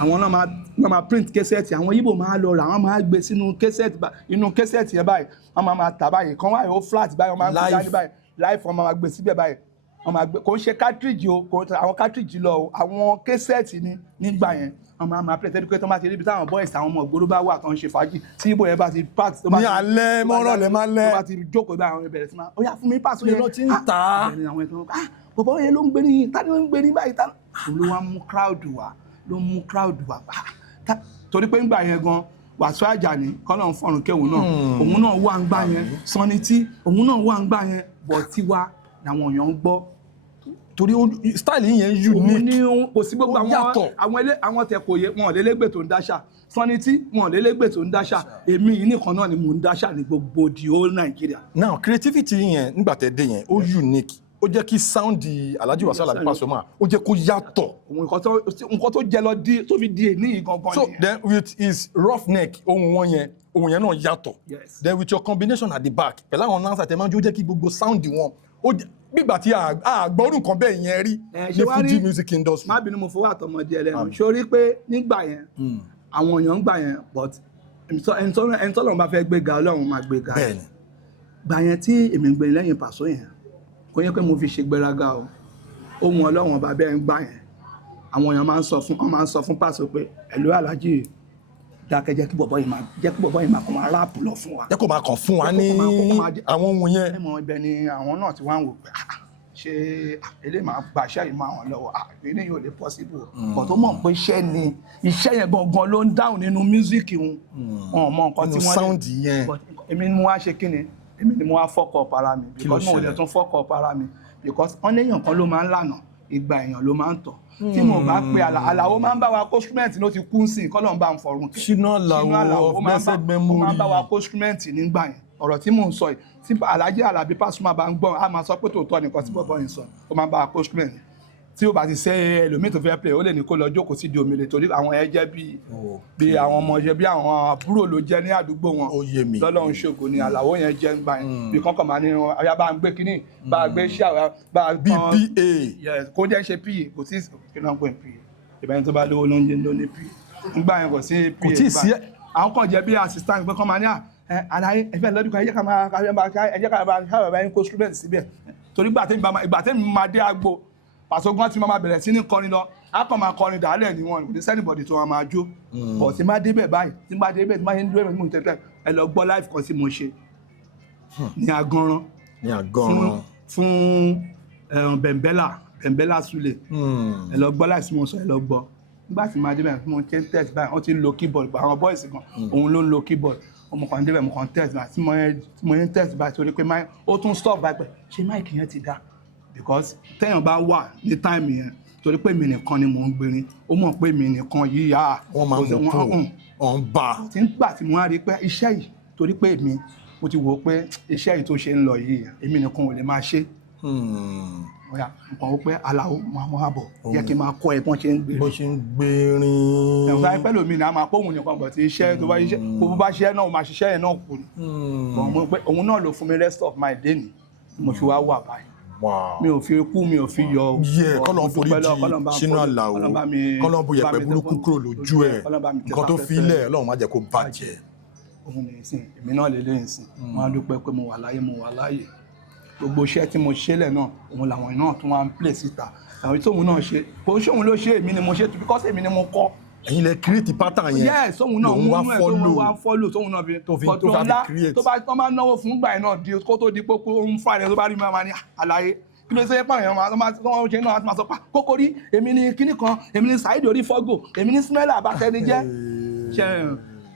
àwọn náà máa print kẹsẹ̀tì àwọn Igbo máa lọ rà wọ́n máa gbé sínú kẹsẹ̀tì inú kẹsẹ̀tì yẹn báyìí wọ́n máa tà báyìí kan wáyé ó flat báyìí wọ́n máa gbé dání báyìí live wọ́n máa gbé síbẹ̀ báyìí wọ́n máa gbé kò ń ṣe cartridge o kò àwọn cartridge lọ o àwọn kẹsẹ̀tì nígbà yẹn wọ́n máa play tẹ́lẹ̀ pé tó máa ti rí ibi táwọn boys àwọn ọmọ ògbóró bá wà tó ń ṣe fàájì tí Igbo yẹn bá ti pass tó bá ti ní alẹ́ mọ́rọ̀ lẹ́ máa lẹ́ tó bá ti jókòó bá àwọn ìbẹ̀rẹ̀ sí máa ó yá fún mi pass ó yẹ lọ tí ń tà á bọ̀bọ̀ yẹn ló ń gbé ní tani ló ń gbé ní báyìí tani ló wá mú crowd wá torí pé ńgbà yẹn gan Wasiu Ajani kọ́nà ń fọ̀rùn kẹ́hùn náà òun náà wà ń gbà yẹn Sunny T òun náà wà ń gbà yẹn bọ̀ Tiwa làwọn èèyàn ń gbọ́ torí style yẹn unique kò sí gbogbo àwọn tẹ kò yẹ wọn lélégbè tó ń dáṣà Sunny T wọn lélégbè tó ń dáṣà èmi yìí nìkan náà ni mò ń dáṣà ní gbogbo the whole Nigeria. Now creativity yẹn nígbà tẹ dé yẹn ó unique ó jẹ́ kí sound Alhaji Wasiu Alabi Pasuma ó jẹ́ kó yàtọ̀. nǹkan tó jẹ lọ tó fi di èní yìí gangan. So then with his rough neck ohun yẹn náà yàtọ̀. Yes. Then with your combination at the back pẹ̀lú àwọn announcer tẹ̀ máa ń jó jẹ́ kí gbogbo sound wọn gbígbà tí àgbọ̀rùn kan bẹ́ẹ̀ yẹn rí ní Fuji music industry. má bínú mo fowó àtọmọdé ẹlẹ́nu sórí pé nígbà yẹn àwọn èèyàn ń gbà yẹn but ẹni tọ́lọ́run bá fẹ́ gbéga Ọlọ́run máa gbéga. bẹ́ẹ̀ni. gbà yẹn tí èmi ń gbé lẹ́yìn Paso yẹn kò yẹ pé mo fi ṣe gbéraga o ohun Ọlọ́run ọba bẹ́ẹ̀ ń gbà yẹn àwọn èèyàn máa ń sọ fún Paso pé ẹ̀lú Alhaji dákẹ́ jẹ́ kí bọ̀bọ̀ yìí máa kọ́ máa ráàpù lọ fún wa. jẹ́ kó máa kàn fún wa ní àwọn ohun yẹn. ẹ mọ ibẹ̀ ni àwọn náà ti wá ń wò pé ṣé ilé máa gba iṣẹ́ yìí máa wọn lọ́wọ́ ilé yìí ò lè possible but ó mọ̀ pé iṣẹ́ yẹn gangan ló ń dáhùn nínú mísíkì wọn mọ nǹkan tí wọ́n ní sound yẹn. èmi ni mo wá ṣe kí ni èmi ni mo wá fuck up ara mi because mo lè tún fuck up ara mi because wọ́n léèyàn kan ló máa ń lànà ìgbà èèyàn ló máa ń tọ̀ tí mo bá pe Àlàó máa ń bá wa kó instrument ló ti kú sí kọ́lọ̀ ń bá ń fọrùn kẹ́ Ṣínà Àlàó of blessed memory ó máa ń bá wa kó instrument nígbà yẹn ọ̀rọ̀ tí mò ń sọ yìí tí Alhaji Alabi Pasuma bá ń gbọ́ a máa sọ pé tòótọ́ nìkan tí bọ́bọ́ yìí sọ ó máa ń bá wa kó instrument tí ó bá ti ṣe ẹlòmíì tó fẹ́ play ó lè ní kó lọ jókòó sí di omele torí àwọn ẹ jẹ́ bí àwọn ọmọ jẹ́ bí àwọn àbúrò ló jẹ́ ní àdúgbò wọn lọ́lọ́run ṣògo ni Àlàó yẹn jẹ́ ń gbà yẹn bí kankan máa ní ọ̀yá bá ń gbé kínní bá a gbé ṣáà bá a BPA kó jẹ́ ṣe PA kò sí kí náà ń pè PA ìbẹ̀rẹ̀ tó bá lówó ló ń jẹ́ ló ní PA ń gbà yẹn kò sí PA kò tí ì sí àwọn kan jẹ́ bí assistant pé kán máa ní àlàyé ẹ̀fẹ̀ lọ́dún kan ẹ̀jẹ̀ ká bá yín kó student síbẹ̀ torí ìgbà tẹ́mi máa dé agbo Paso gan tí máa bẹ̀rẹ̀ sí ní kọrin lọ á kàn máa kọrin dàálẹ̀ ní wọn kò ní sẹ́nìbọ̀dì tó wọn máa jó bọ̀ tí má débẹ̀ báyìí tí má débẹ̀ tí má yẹn dúró mú tẹ́tẹ́ ẹ lọ gbọ́ live kan tí mo ṣe ní Aganran fún Bẹ̀mbẹ́là Sule ẹ lọ gbọ́ live tí mo sọ ẹ lọ gbọ́ nígbà tí má débẹ̀ mo ṣe ń test báyìí wọ́n ti ń lo keyboard àwọn boys gan òun ló ń lo keyboard ọmọ kan débẹ̀ mo kàn test báyìí tí mo yẹn test báyìí torí pé ó tún stop báyìí pé ṣé máìkì yẹn ti dá because téèyàn bá wà ní táìmù yẹn torí pé mi nìkan ni mò ń gbérin ó mọ̀ pé mi nìkan yìí yá wọ́n máa ń mú ọ̀n bá. tí ń gbà tí mo wá rí pé iṣẹ́ yìí torí pé mo ti wò ó pé iṣẹ́ yìí tó ṣe ń lọ yìí èmi nìkan ò lè máa ṣe. nǹkan ó pé Àlàó àwọn àbọ̀ yẹ kí n máa kọ́ ẹ bọ́n ṣe ń gbérin. bó ṣe ń gbérin. ẹ̀ka ẹ̀pẹ́ lómi ni a máa pọ́hùn nìkan bọ̀ tí iṣẹ́ tó bá ṣiṣẹ́ kó bá ṣiṣẹ́ náà máa ṣiṣẹ́ yẹn náà kù ni. òun náà ló fún mi rest of my day ni mo fi wá wà báyìí. mi ò fi kú mi ò fi yọ. kọ́lọ̀ forí jì Ṣínà Àlàó kọ́lọ̀ bu yẹ̀pẹ̀ burúkú kúrò lójú ẹ̀ nǹkan tó fi lẹ̀ Ọlọ́run má jẹ́ kó bàjẹ́. òun ní ìsìn èmi náà lè léyìn sìn wọn á dúpẹ́ pé mo wà láyé gbogbo iṣẹ́ tí mo ṣe lẹ̀ náà òun làwọn náà tún wá ń play síta àwọn tóun náà ṣe kò ṣe òun ló ṣe èmi ni mo ṣe because èmi ni mo kọ́. ẹ̀yin lẹ create pattern yẹn. yes tóun náà mú ẹ̀ tóun wá follow tóun náà fi create. tó bá náwó fún gbà yẹn náà di kó tó di pé ó ń fa rẹ̀ tó bá rí máa ní àlàyé kí ló ṣe pàrọ̀ yẹn wọ́n ṣe náà máa sọ pa Kókórí èmi ni kíní kan èmi ni Saheed Orífọ́gò èmi ni Smellah Abatẹni jẹ́ ṣe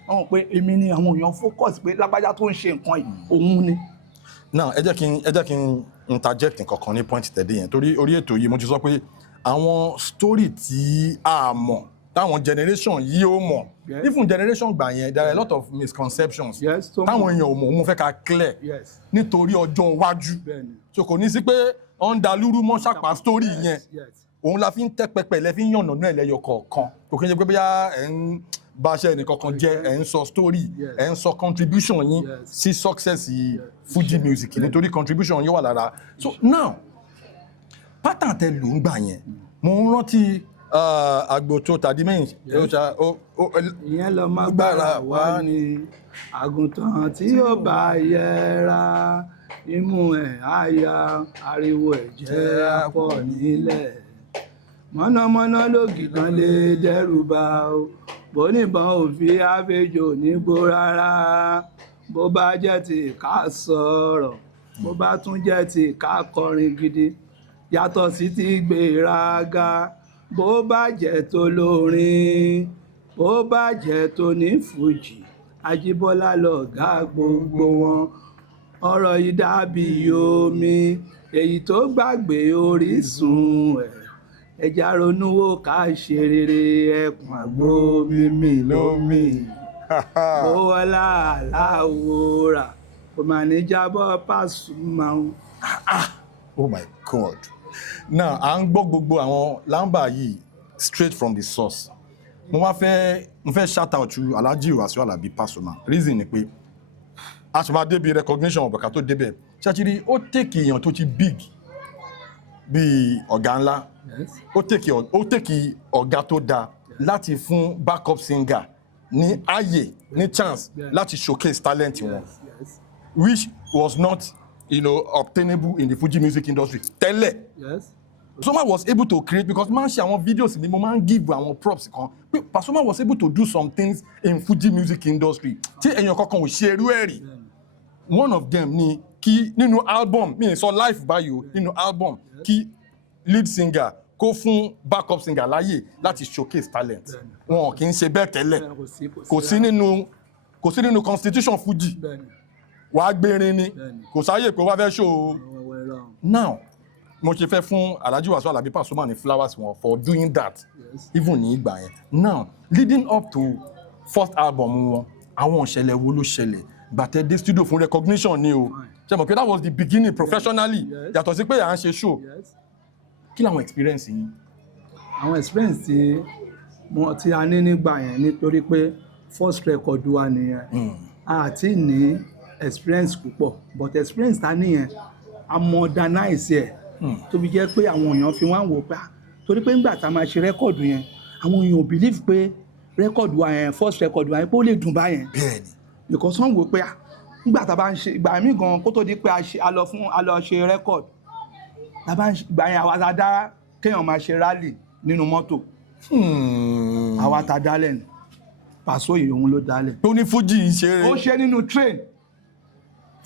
wọ́n pé èmi ni àwọn èèyàn focus pé lágbájá tó ń ṣe nǹkan yìí òun ni. now ẹ jẹ́ kí n interject nǹkan kan ní point tẹ̀lé yẹn torí orí ètò yìí mo ti sọ pé àwọn story tí a mọ̀ táwọn generation yìí ó mọ̀ even generation gbà yẹn there are a lot of misconceptions táwọn èèyàn ò mọ̀ mo fẹ́ ká clear nítorí ọjọ́ iwájú so kò ní sí pé ọ̀n dalúrú mọ́ ṣàpá story yẹn òun la fi ń tẹ́ pẹpẹ lẹ́ fi ń yànnà náà ẹlẹ́yọ kọ̀ọ̀kan kò kí n ṣe pé bóyá ẹ̀ ń báṣẹ́ ẹnìkankan jẹ́ ẹ̀ ń sọ story ẹ̀ ń sọ contribution yín sí success Fuji music nítorí contribution yín wà lára so now pattern tẹ lò ń gbà yẹn mo ń rántí àgbò tó tàdí mẹ́yìn ìyẹn lọ má gbára wá ní àgùntàn tí ó bá yẹra imú ẹ̀ àyà ariwo ẹ̀jẹ̀ apọ̀ nílẹ̀ mọ̀nàmọ́ná lògìtàn lè dẹ́rù bà ó bóníbọn òfin àfẹjò nígbó rárá bó bá jẹ́ ti ká sọ̀rọ̀ bó bá tún jẹ́ ti ká kọrin gidi yàtọ̀ sí ti gbéraga bó bá jẹ́ tó lórin bó bá jẹ́ tó ní fújì Ajíbọ́lá lọ̀gá gbogbo wọn ọ̀rọ̀ yìí dàbí omi èyí tó gbàgbé orísun ẹ̀ ẹja ronú wò ká ṣe rere ẹkùn àgbo mímì lómi ó wọlá aláwòrà kò mà ní jábọ́ Pasuma. Oh my God. Now à ń gbọ́ gbogbo àwọn lámbà yìí straight from the source mo fẹ́ shout out to Alhaji Wasiu Alabi Pasuma reason ni pé a ṣe máa débi recognition ọ̀bọ̀ká tó débẹ̀ ṣàtìrí ó tèkì èèyàn tó ti big bíi ọ̀gá ńlá ó tèkì ọ̀gá tó dáa láti fún backup singer ní ààyè ní chance láti showcase talent wọn which was not obtainable in the Fuji music industry tẹ́lẹ̀. Pasuma was able to create because máa ń ṣe àwọn videos mi mo máa ń give àwọn props kan pé Pasuma was able to do some things in Fuji music industry tí èèyàn kankan ò ṣe irú ẹ̀ rí. One of them ni kí nínú album mi sọ live báyìí o nínú album kí lead singer kó fún backup singer láyè láti showcase talent wọn kì í ṣe bẹ́ẹ̀ tẹ́lẹ̀ kò sí nínú constitution Fuji wàá gbérin ni kò sáyè pé wàá fẹ́ show now mo ṣe fẹ́ fún Alhaji Wasiu Alabi Pasuma ní flowers wọn for doing that even ní ìgbà yẹn now leading up to first album wọn àwọn ìṣẹ̀lẹ̀ wo ló ṣẹlẹ̀ gbàtẹ́ dé studio fún recognition ni o ṣe mọ̀ pé that was the beginning professionally yàtọ̀ sí pé à ń ṣe show kí làwọn experience yín. àwọn experience tí a ní nígbà yẹn nítorí pé first record wa nìyẹn àti ní experience púpọ̀ but experience ta nìyẹn a modernize ẹ̀ tó fi jẹ́ pé àwọn èèyàn fi wá ń wò pé torí pé nígbà tá a máa ṣe rẹ́kọ̀dù yẹn àwọn èèyàn believe pé rẹ́kọ̀dù wa yẹn first record wa yẹn pé ó lè dùn báyẹn because wọ́n wò pé nígbà tá a bá ń ṣe ìgbà míì gan kó tó di pé a lọ ṣe rẹ́kọ̀dù tá a bá ń ṣe ìgbà yẹn àwa ta dá kéèyàn máa ṣe rally nínú mọ́tò àwa ta dálẹ̀ ni Paso yìí òun ló dálẹ̀. tó ní Fuji ṣe. ó ṣe nínú train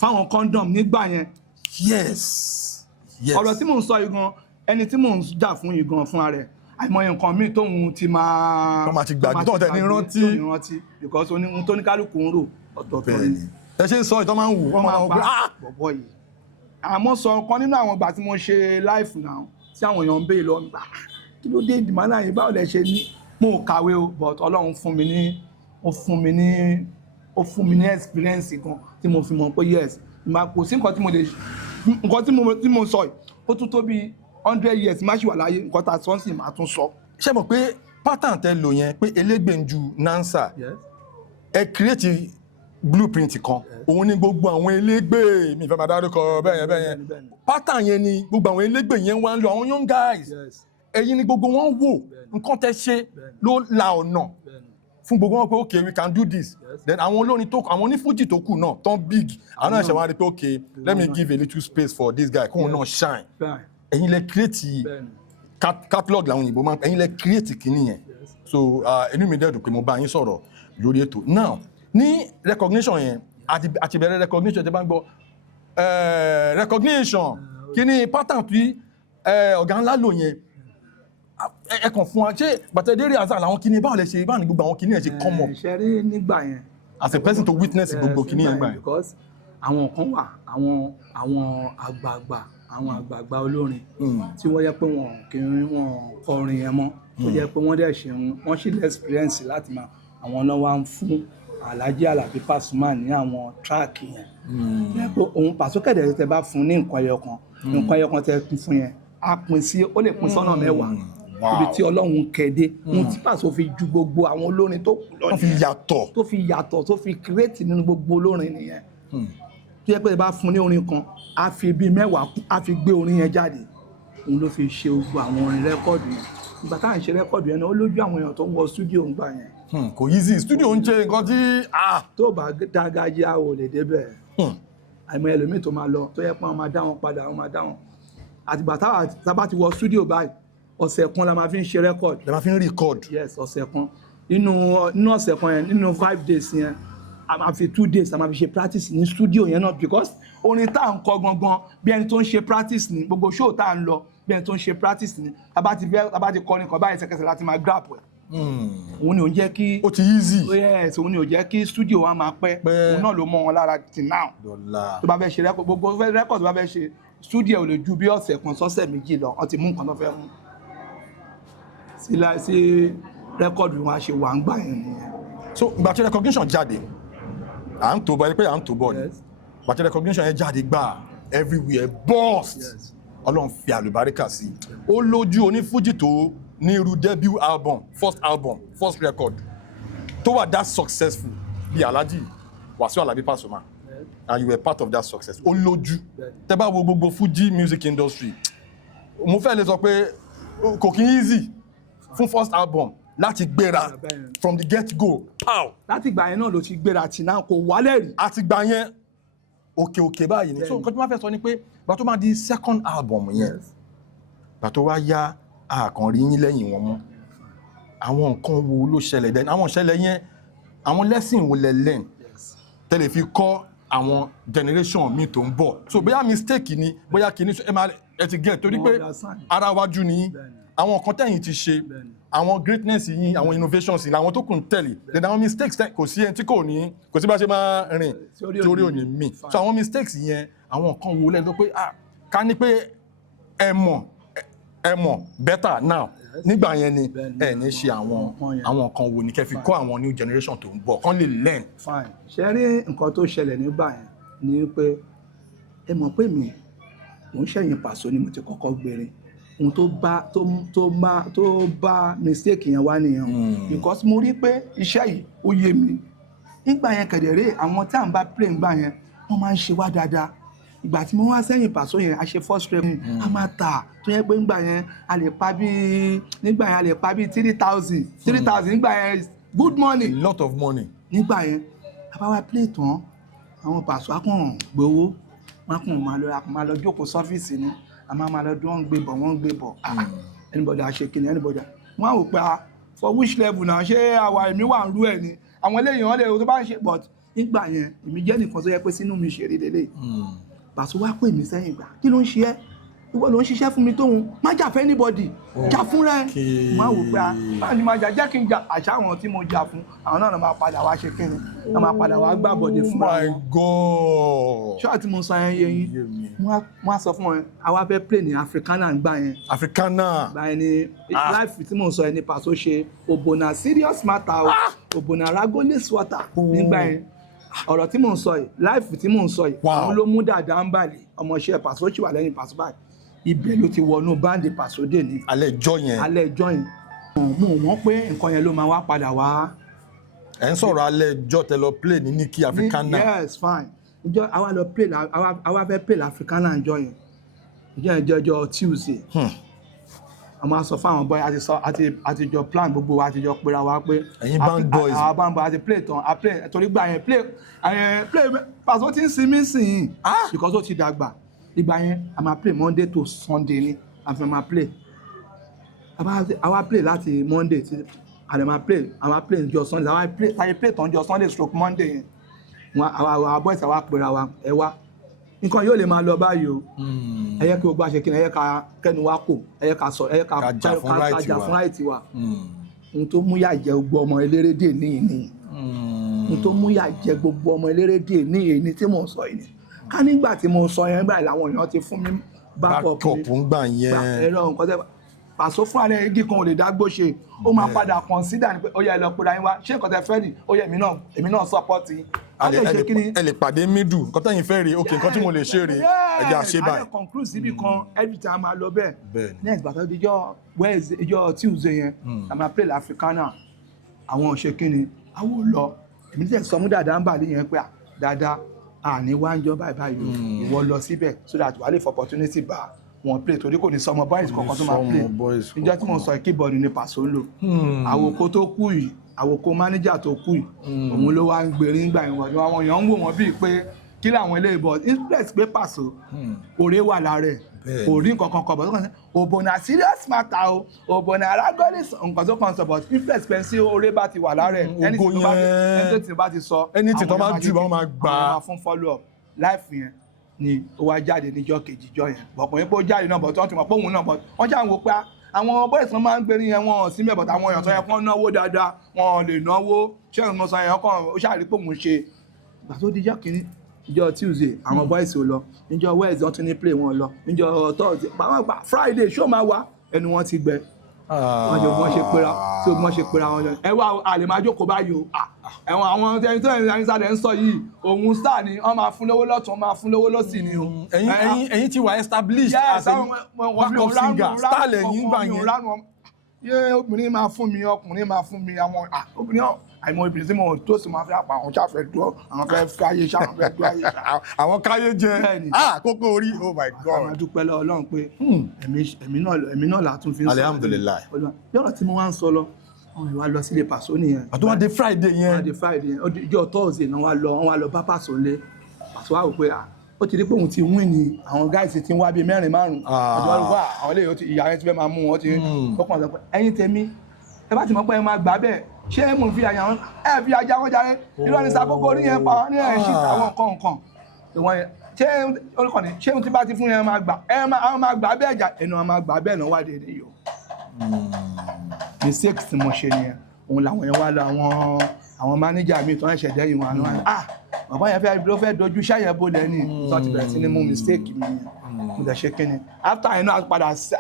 fáwọn condom nígbà yẹn. yes. ọ̀rọ̀ tí mò ń sọ yìí gan ẹni tí mò ń jà fún yìí gan fúnra rẹ̀ àìmọye nǹkan míì tóun ti máa. tó máa ti gbàgbé tó ń tẹ̀ ní rántí. because ohun tó ní kálukú ń rò ọ̀tọ̀ọ̀tọ̀ ni. ẹ ṣe ń sọ ìtọ́ máa ń wù wọ́n máa ń gbé bọ̀bọ̀ yìí. àmọ́ sọ kan nínú àwọn ìgbà tí mo ṣe live now tí àwọn èèyàn ń béèrè lọ nígbà kí ló dé ìdìmọ́lá yìí báwo lẹ ṣe ní mo kàwé o but Ọlọ́run fún mi ní experience kan tí mo fi mọ̀ pé yes kò sí nǹkan tí mo lè nǹkan tí mo sọ yìí ó tún tó bí 100 years má ṣì wà láyé nǹkan tá a sọ sí máa tún sọ. ṣé mọ̀ pé pattern tẹ lò yẹn pé elégbèǹju nansa ẹ create blueprint kan òun ni gbogbo àwọn elégbè mi fẹ́ máa dárúkọ bẹ́ẹ̀ yẹn pattern yẹn ni gbogbo àwọn elégbè yẹn wá ń lo àwọn young guys ẹ̀yin ni gbogbo wọn wò nǹkan tẹ ṣe ló la ọ̀nà fún gbogbo wọn pé okay we can do this then àwọn olórin tó àwọn onífújì tó kù náà tán big àwọn náà ṣe wá rí pé okay let me give a little space for this guy kóun náà shine ẹ̀yin lẹ create catalog làwọn òyìnbó máa ẹ̀yin lẹ create kìíní yẹn so inú mi dẹ̀ dùn pé mo bá yín sọ̀rọ̀ lórí ètò now ní recognition yẹn àti bẹ̀rẹ̀ recognition tẹ́ bá ń gbọ́ recognition kí ni pattern tí ọ̀gá ńlá lò yẹn ẹ kàn fún wa ṣé gbàtẹ́dẹ́rẹ́ àṣà làwọn kìíní báwo lẹ ṣe báwo ni gbogbo àwọn kìíní ẹ̀ ṣe come up. ṣe rí nígbà yẹn. as a person to witness gbogbo kìíní yẹn gbà yẹn. because àwọn kan wà àwọn àgbààgbà olórin tí wọ́n yẹ pé wọn kọrin yẹn mọ́ tó yẹ pé wọ́n dẹ̀ ṣe wọ́n sì lè experience láti máa àwọn náà wá ń fún Alhaji Alabi Pasuma ní àwọn track yẹn. yẹ pé òun Paso kẹ̀dẹ̀ tẹ bá fún ní nǹkan ẹyọ kan tẹ fún yẹn á pín sí ó lè pín sọ́nà mẹ́wàá ibi tí Ọlọ́run kẹ́dé ohun tí Paso fi ju gbogbo àwọn olórin tó kù lọ tó fi yàtọ̀ tó fi create nínú gbogbo olórin nìyẹn tó yẹ pé ẹ bá fún ní orin kan á fi bíi mẹ́wàá á fi gbé orin yẹn jáde òun ló fi ṣe gbogbo àwọn orin rẹ́kọ̀dù yẹn ìgbà táà ń ṣe rẹ́kọ̀dù yẹn náà ó lójú àwọn èèyàn tó ń wọ stúdíò ń gbà yẹn. kò easy studio ń ṣe nǹkan tí. tó bá dágájá ò lè débẹ̀ àìmọ̀ ẹlòmíì tó máa lọ tó yẹ pé wọ́n máa dá wọn padà wọ́n máa dá wọn àtìgbà tá bá ti wọ stúdíò báyìí ọ̀sẹ̀ kan la máa fi ń ṣe rẹ́kọ̀dù. la máa fi ń record. yes ọ̀sẹ̀ kan nínú ọ̀sẹ̀ kan yẹn nínú 5 days yẹn a máa fi 2 days a máa fi ṣe practice ní studio yẹn náà because orin tá à ń kọ gangan bí ẹni tó ń ṣe practice ní gbogbo show tá à ń lọ bí ẹni tó ń ṣe practice ní tá bá ti kọrin kan báyìí ṣẹ̀kẹ̀ṣẹ̀ láti máa grab ẹ̀. òun ni ò ń jẹ́ kí ó ti easy. yes òun ni ò jẹ́ kí studio wa máa pẹ́ òun náà ló mọ wọn lára till now. tó bá fẹ́ ṣe record gbogbo record tó bá fẹ́ ṣe studio ò lè ju bí ọ̀sẹ̀ kan sọ́sẹ̀ méjì lọ wọ́n ti mú nǹkan tó fẹ́ mú sí record wọn a ṣe wà ń gbà yẹn nìyẹn. so ìgbà tí recognition jáde à ń tó bọ́ ẹni pé à ń tó bọ́ ni ìgbà tí recognition yẹn jáde gbà everywhere burst Ọlọ́run fi àlùbáríkà sí ó lójú onífújì tó ní irú debut album first record tó wà that successful bí Alhaji Wasiu Alabi Pasuma and you were part of that success ó lójú tẹ́ bá wo gbogbo Fuji music industry mo fẹ́ lè sọ pé kò kí easy fún first album láti gbéra from the get go pow. láti gbà yẹn náà ló ti gbéra tì náà kò wálẹ̀ rí. àti gbà yẹn òkè báyìí ni so nǹkan tí wọ́n fẹ́ sọ ni pé gbà tó máa di second album yẹn gbà tó wá yá àkànrí yín lẹ́yìn wọn mọ́ àwọn nǹkan wo ló ṣẹlẹ̀ dẹ́n àwọn ìṣẹ̀lẹ̀ yẹn àwọn lesson wo lẹ learn tẹ́lẹ̀ fi kọ́ àwọn generation mi tó ń bọ̀ so bóyá mistake ni bóyá kìíní ẹ ti get torí pé ara wájú ni àwọn nǹkan tẹ̀yìn ti ṣe àwọn greatness yín àwọn innovations yín àwọn tó kù ń tẹ̀lé then àwọn mistakes kò sí ẹni tí kò sí bá ṣe máa rìn torí òní mi so àwọn mistakes yẹn àwọn nǹkan wo lẹ́nu pé ká ní pé ẹ mọ̀ better now nígbà yẹn ni ẹ ní ṣe àwọn nǹkan wo ni kẹ́ fi kọ́ àwọn new generation tó ń bọ̀ kán lè learn. fine ṣe rí nǹkan tó ṣẹlẹ̀ nígbà yẹn ni pé ẹ mọ̀ pé mi mò ń ṣẹ̀yìn Paso ni mo ti kọ́kọ́ gbére ohun tó bá mistake yẹn wá nìyẹn because mo rí pé iṣẹ́ yìí ó yé mi nígbà yẹn kẹ̀dẹ̀rẹ́ àwọn tí à ń bá play nígbà yẹn wọ́n máa ń ṣe wá dáadáa ìgbà tí mo wá sẹ́yìn Paso yẹn a ṣe first revenue a máa tà tó yẹ pé nígbà yẹn a lè pa bí 3,000 nígbà yẹn good money. a lot of money. nígbà yẹn a bá wá play tán àwọn Paso akọ̀ràn gbowó wọn kàn máa lọ jókòó sọ́fíìsì ni a máa lọ dún wọ́n gbé bọ̀ anybody àṣekìnì anybody wọ́n á wò pé for which level náà ṣé àwa èmi wà ń rú ẹ̀ ni àwọn eléyìí wọ́n lè tó bá ń ṣe but nígbà yẹn èmi jẹ́ nìkan tó yẹ pé sínú mi ṣe rí lélẹ̀ Paso wá pè mí sẹ́yìn gbà kí ló ń ṣe ẹ́ ìwọ ló ń ṣiṣẹ́ fún mi tóun má jà fún anybody jà fún rẹ wọ́n á wò pé báwo ni máa jà jẹ́ kí n jà àṣà àwọn tí mo jà fún àwọn náà máa padà wá ṣe kíni wọ́n máa padà wá gbà bọ̀dé fún wa. my God. ṣọ́ọ̀ tí mo sọ yẹn yín wọ́n á sọ fún wọn àwa fẹ́ play ní Africana gbà yẹn. Africana. gbà yẹn ni life tí mo sọ yẹn ni Paso ṣe Obona serious matter Obona Ragole Swatter nígbà yẹn ọ̀rọ̀ tí mò ń sọ yìí life tí mò ń sọ yìí àwọn ló mú Dàda Mbale ọmọọṣẹ́ Paso ṣì wà lẹ́yìn Paso báyìí ibẹ̀ ló ti wọnú báńdì Paso dé ní. alẹ́ ìjọ yẹn. mo mọ̀ pé nǹkan yẹn ló máa wá padà wá. ẹ̀ ń sọ̀rọ̀ alẹ́ ìjọ tẹ lọ play ní Nikki Africana. yes fine ìjọ àwa lọ play àwa fẹ́ play Africana ìjọ yẹn ìjọ Tuesday a máa sọ fún àwọn boy àti jọ plan gbogbo wa àti jọ pera wa pé ẹ̀yin band boys àwọn band boys àti play tán a play torí gbà yẹn play Paso ti ń sinmi sìn because ó ti dàgbà ìgbà yẹn a máa play Monday to Sunday ni a fi máa play àwa play láti Monday tí a lè máa play jọ Sunday àwa play tán jọ Sunday stroke Monday yẹn àwa boys àwa pera wa ẹ wá nǹkan yóò lè máa lọ báyìí o ẹ yẹ kí o gbà ṣe kí ni ẹ yẹ ká kẹnu wa kò ẹ yẹ ká sọ ẹ yẹ ká jà fún ráìtì wa ohun tó mú yà jẹ gbogbo ọmọ eléré dè ní ìní ohun tó mú yà jẹ gbogbo ọmọ eléré dè ní ìní tí mò ń sọ yìí ká nígbà tí mo sọ yẹn báyìí làwọn èèyàn ti fún mi backup ń gbà yẹn ẹ̀rọ nǹkan tẹ́ Paso fún àlẹ́ igi kan ò lè dágbó ṣe ó máa padà consider ni pé ó yẹ ẹ lọ pera yín wá ṣé nǹkan tẹ́ fẹ́ nì ó yẹ èmi náà support yín ẹ lè pàdé middle nǹkan tẹ́yìn fẹ́ rèé okay nǹkan tí mo lè ṣe rèé ẹ jẹ́ àṣẹ báyìí. a lè conclude síbi kan every time máa lọ bẹ́ẹ̀ next bàtà ìjọ Wednesday ìjọ Tuesday yẹn a máa play l'Africana àwọn òṣè kíni àwọn ò lọ èmi tẹ̀ sọ mú dáadáa ń bà lé yẹn pé dáadáa àní wá ń jọ báyìí ìwọ lọ síbẹ̀ so that wàá lè for opportunity bá wọn play torí kò ní sọmọ boys kankan tó máa play níjọ́ tí mo sọ keyboard ní Paso ń lò àwòkó tó kù yìí àwòkó manager tó kù yìí òun ló wá ń gbèrè ńgbà ìwọ̀n àwọn èèyàn ń wò wọ́n bíi pé kí làwọn eléyìí bọ̀ influence pé Paso òré wà lára ẹ̀ kò rí nǹkan kan kọ̀ bọ̀ tó kàn sí òbò na serious matter o òbò na alágọ́lì nǹkan tó kàn sọ but influence pẹ̀ sí òré bá ti wà lára ẹ̀ ẹni tí bá ti sọ anything tó bá jù bá wọn máa gbà fún follow up life yẹn ni ó wá jáde níjọ́ kejì jọ yẹn bọ̀kùnrin pé ó jáde náà bọ̀ tí wọ́n ti mọ̀ pé òun náà bọ̀ wọ́n ṣáà ń wo pé àwọn boys kan máa ń gbé yẹn wọn sí mẹ́bọ̀ táwọn èèyàn tó yẹ kán náwó dáadáa wọn lè náwó ṣé ìmọ̀ sọ yẹn kàn ó ṣáà rí pé òun ṣe ìgbà tó dijọ́ kìíní níjọ́ Tuesday àwọn boys ò lọ níjọ́ Wednesday wọ́n tún ní play wọn lọ níjọ́ Thursday pàápàá gba Friday show máa wá ẹnu wọn ti gbẹ wọ́n ṣe wọ́n ṣe pera tí wọ́n ṣe pera wọn lọ ẹ wá àlè máa jókòó báyìí o ẹ̀wọ̀n àwọn ẹni tó ẹni sáré ń sọ yìí òun star ni wọ́n máa fún lówó lọ́tún wọ́n máa fún lówó lọ́sì ni o. ẹ̀yin ti wà established as a backup singer star lẹ́yìn gbà yẹn. yé obìnrin máa fún mi ọkùnrin máa fún mi àwọn obìnrin àìmọ̀ obìnrin tí mo tó sì máa fẹ́ àpá àwọn ṣàfẹ́ dúró àwọn fẹ́ káyé ṣàwọn fẹ́ dúró ayé ṣá. àwọn káyé jẹ kókó orí oh my god. àwọn dúpẹ́ lọ Ọlọ́run pé èmi náà là tún fi ń sọ. alihamudulilayi. bí ọ̀rọ̀ tí mo wá ń sọ lọ àwọn ìwà lọ sílé Paso nìyẹn. àtúwọ́n dé Friday yẹn. wọ́n dé Friday yẹn ọjọ́ Thursday náà wọ́n wá lọ bá Paso lé Paso wá wò pé ó ti rí pé òun ti win ni àwọn guys ti ń wá bíi mẹ́rin márùn-ún àjọ wà àwọn eléyìí ìyá yẹn ti fẹ́ máa mú wọn ti kọ́kàn sọ pé ẹ̀yin tèmi ẹ bá ti mọ̀ pé ẹ máa gbà bẹ́ẹ̀ ṣé mò ń fi àyà wọn ẹ fi ajá wọn jáde irọ́ ní sàkókò orí yẹn pa ní ẹ̀ ṣì àwọn nǹkan ṣé olùkọ́ni ṣé ohun tí bá ti fún yẹn máa gbà àwọn máa gbà bẹ́ẹ̀ jà ẹnu àwọn máa gbà bẹ́ẹ̀ náà wá dédé yìí o. mistake tí mo ṣe nìyẹn òun làwọn yẹn wá lọ àwọn manager mi tó ń ṣẹ̀dẹ̀ yìí wọn àná bàbá yẹn ló fẹ́ dojú ṣáyẹn bó lẹ́ni tó ti bẹ̀rẹ̀ sí ní mú mistake mi yẹn mo dẹ̀ ṣe kíni after yẹn náà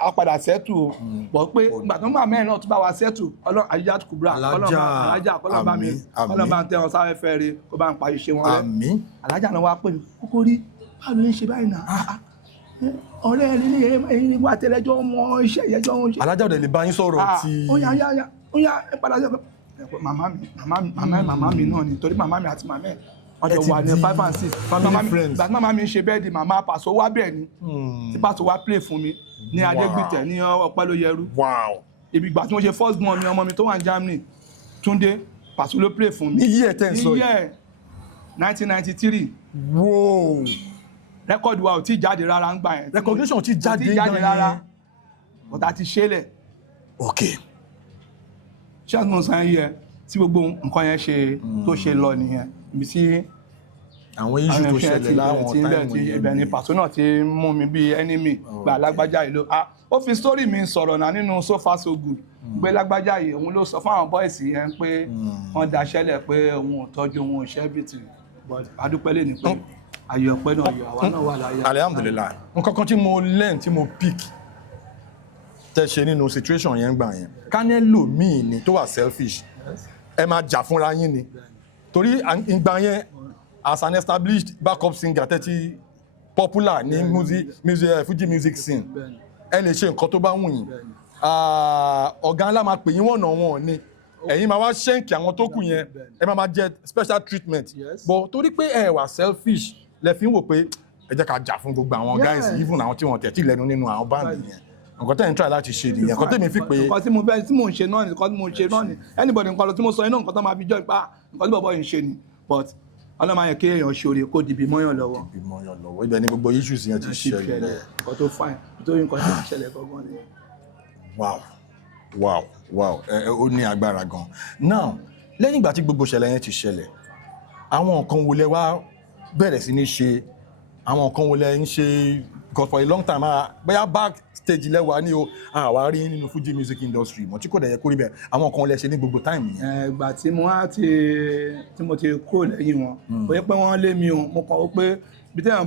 a padà settle o bọ̀ pé ìgbà tó ń gbà mẹ́rin náà tó bá wa settle ọlọ́run Alijat Kubra alájà kọ́lọ́ bá ń tẹ́ wọn sáré fẹ́ rí kó bá ń parí ṣe wọn rẹ̀ alájà náà wá pè mí kókó rí báwo ló ń ṣe báyìí náà ọ̀rẹ́ ẹni wà tẹ́lẹ́jọ́ mọ iṣẹ́ ìyẹjọ́ ń ṣe. alájà ọ̀dẹ̀ lè bá yín sọ̀rọ̀ tí. ó yá ẹ padà sí màmá mi náà ni torí màmá mi àti màmá ẹ̀ ọjọ́ wà ní 5 and 6 ìgbà tí màmá mi ń ṣe bẹ́ẹ̀ di màmá Paso wá bẹ́ẹ̀ ni tí Paso wá play fún mi ní Adégbìtẹ̀ ní Ọpẹ́lóyẹrú ibi ìgbà tí wọ́n ṣe first born mi ọmọ mi tó wà ní Germany Túndé Paso ló play fún mi ní yíyẹ tẹ́ ń sọ yìí 1993 wow rẹ́kọ̀dù wa ò tí jáde rárá ń gbà yẹn recognition ò tí jáde rárá bọ́tà ti ṣẹlẹ̀ ok ṣé àti mo sàn yẹ tí gbogbo nǹkan yẹn ṣe tó ṣe lọ nìyẹn ibi tí àwọn issue tó ṣẹlẹ̀ láwọn táìmù yẹn ibẹ̀ ni Paso náà ti mú mi bí enemy gba lágbájá yìí ló ó fi story mi sọ̀rọ̀ náà nínú So Far So Good pé lágbájá yìí òun ló sọ fún àwọn boys yẹn pé wọ́n daṣẹ́lẹ̀ pé òun ò tọ́jú òun ò ṣẹ́ bìtì but adúpẹ́ lè ní pé ayé ọpẹ́ náà yọ àwa náà wà láyé. alihamudulilayi nǹkan kan tí mo learn tí mo pick tẹ́ ṣe nínú situation yẹn gbà yẹn kánẹ́lò míì ni tó wà selfish ẹ máa jà fúnra yín ni torí ìgbà yẹn as an established backup singer tẹ́tí popular ní Fuji music scene ẹ lè ṣe nǹkan tó bá wù yín ọ̀gá ńlá máa pè yín wọ̀nà wọn ni ẹ̀yin máa wá ṣẹ́ǹkì àwọn tó kù yẹn ẹ máa jẹ special treatment but torí pé ẹ wà selfish lẹ fi ń wò pé ẹ jẹ́ ká jà fún gbogbo àwọn guys even àwọn tí wọ́n tẹ̀tí lẹ́nu nínú àwọn band yẹn nǹkan tẹ́ ń try láti ṣe nìyẹn nǹkan tẹ́mi fi pé. nǹkan tí mo fẹ́ tí mò ń ṣe náà ni nǹkan tí mo ń ṣe náà ni anybody nǹkan lọ tí mo sọ iná nǹkan tó máa fi jọ ìpá nǹkan tí bọ̀bọ̀ yìí ń ṣe ni but ọlọ́mọ ayẹ kí èèyàn ṣoore kó dìbì mọ́yàn lọ́wọ́. dìbì mọ́yàn lọ́wọ́ ibẹ̀ ni gbogbo issues yẹn ti ṣẹlẹ̀. nǹkan tó fine nítorí nǹkan tó ṣẹlẹ̀ gangan ni. wow ó ní agbára gan. now lẹ́yìn ìgbà tí gbogbo ìṣẹ̀lẹ̀ yẹn ti ṣẹlẹ̀ àwọn nǹkan wo lẹ wá bẹ̀rẹ̀ sí ní ṣe àwọn nǹkan wo lẹ ń ṣe because for a long time bóyá back stage lẹ́wà ní o àwa rí nínú Fuji music industry mọ̀ tí kò dẹ̀ yẹ kó rí bẹ́ẹ̀ àwọn nǹkan lẹ ṣe ní gbogbo time yẹn. ìgbà tí mo ti kó lẹ́yìn wọn ó yẹ pé wọ́n lé mi o mo kàn ó pé bí téèyàn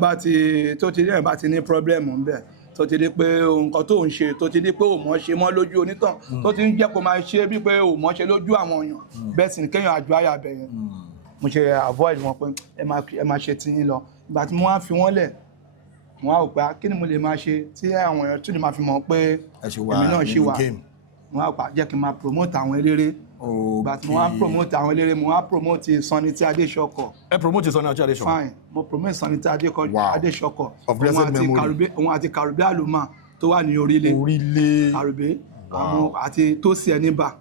bá ti ní problem ń bẹ̀ tó ti di pé nǹkan tó ń ṣe tó ti di pé ò mọ̀ ṣe mọ́ lójú onítàn tó ti ń jẹ́ kó máa ṣe bí pé ò mọ̀ ṣe lójú àwọn èèyàn bẹ́ẹ̀ sì ni kéèyàn àjọ àyà bẹ̀ yẹn mo ṣe avoid wọn pé ẹ máa ṣe tí yín lọ ìgbà tí mo wá fi wọ́n lẹ̀ mo wá rò pé kí ni mo lè máa ṣe tí àwọn èèyàn tún lè máa fi mọ̀ pé èmi náà ṣì wà mo wá rò pé jẹ́ kí n máa promote àwọn eléré ìgbà tí mo wá promote àwọn eléré mo wá promote Sunny T Adéṣọkọ̀. ẹ promote Sunny T Adéṣọkọ̀. fine mo promote Sunny T Adéṣọkọ̀ of blessed memory òun àti Karùbé Àlùmá tó wà ní orílẹ̀ Karùbé àti Tósì Ẹníbà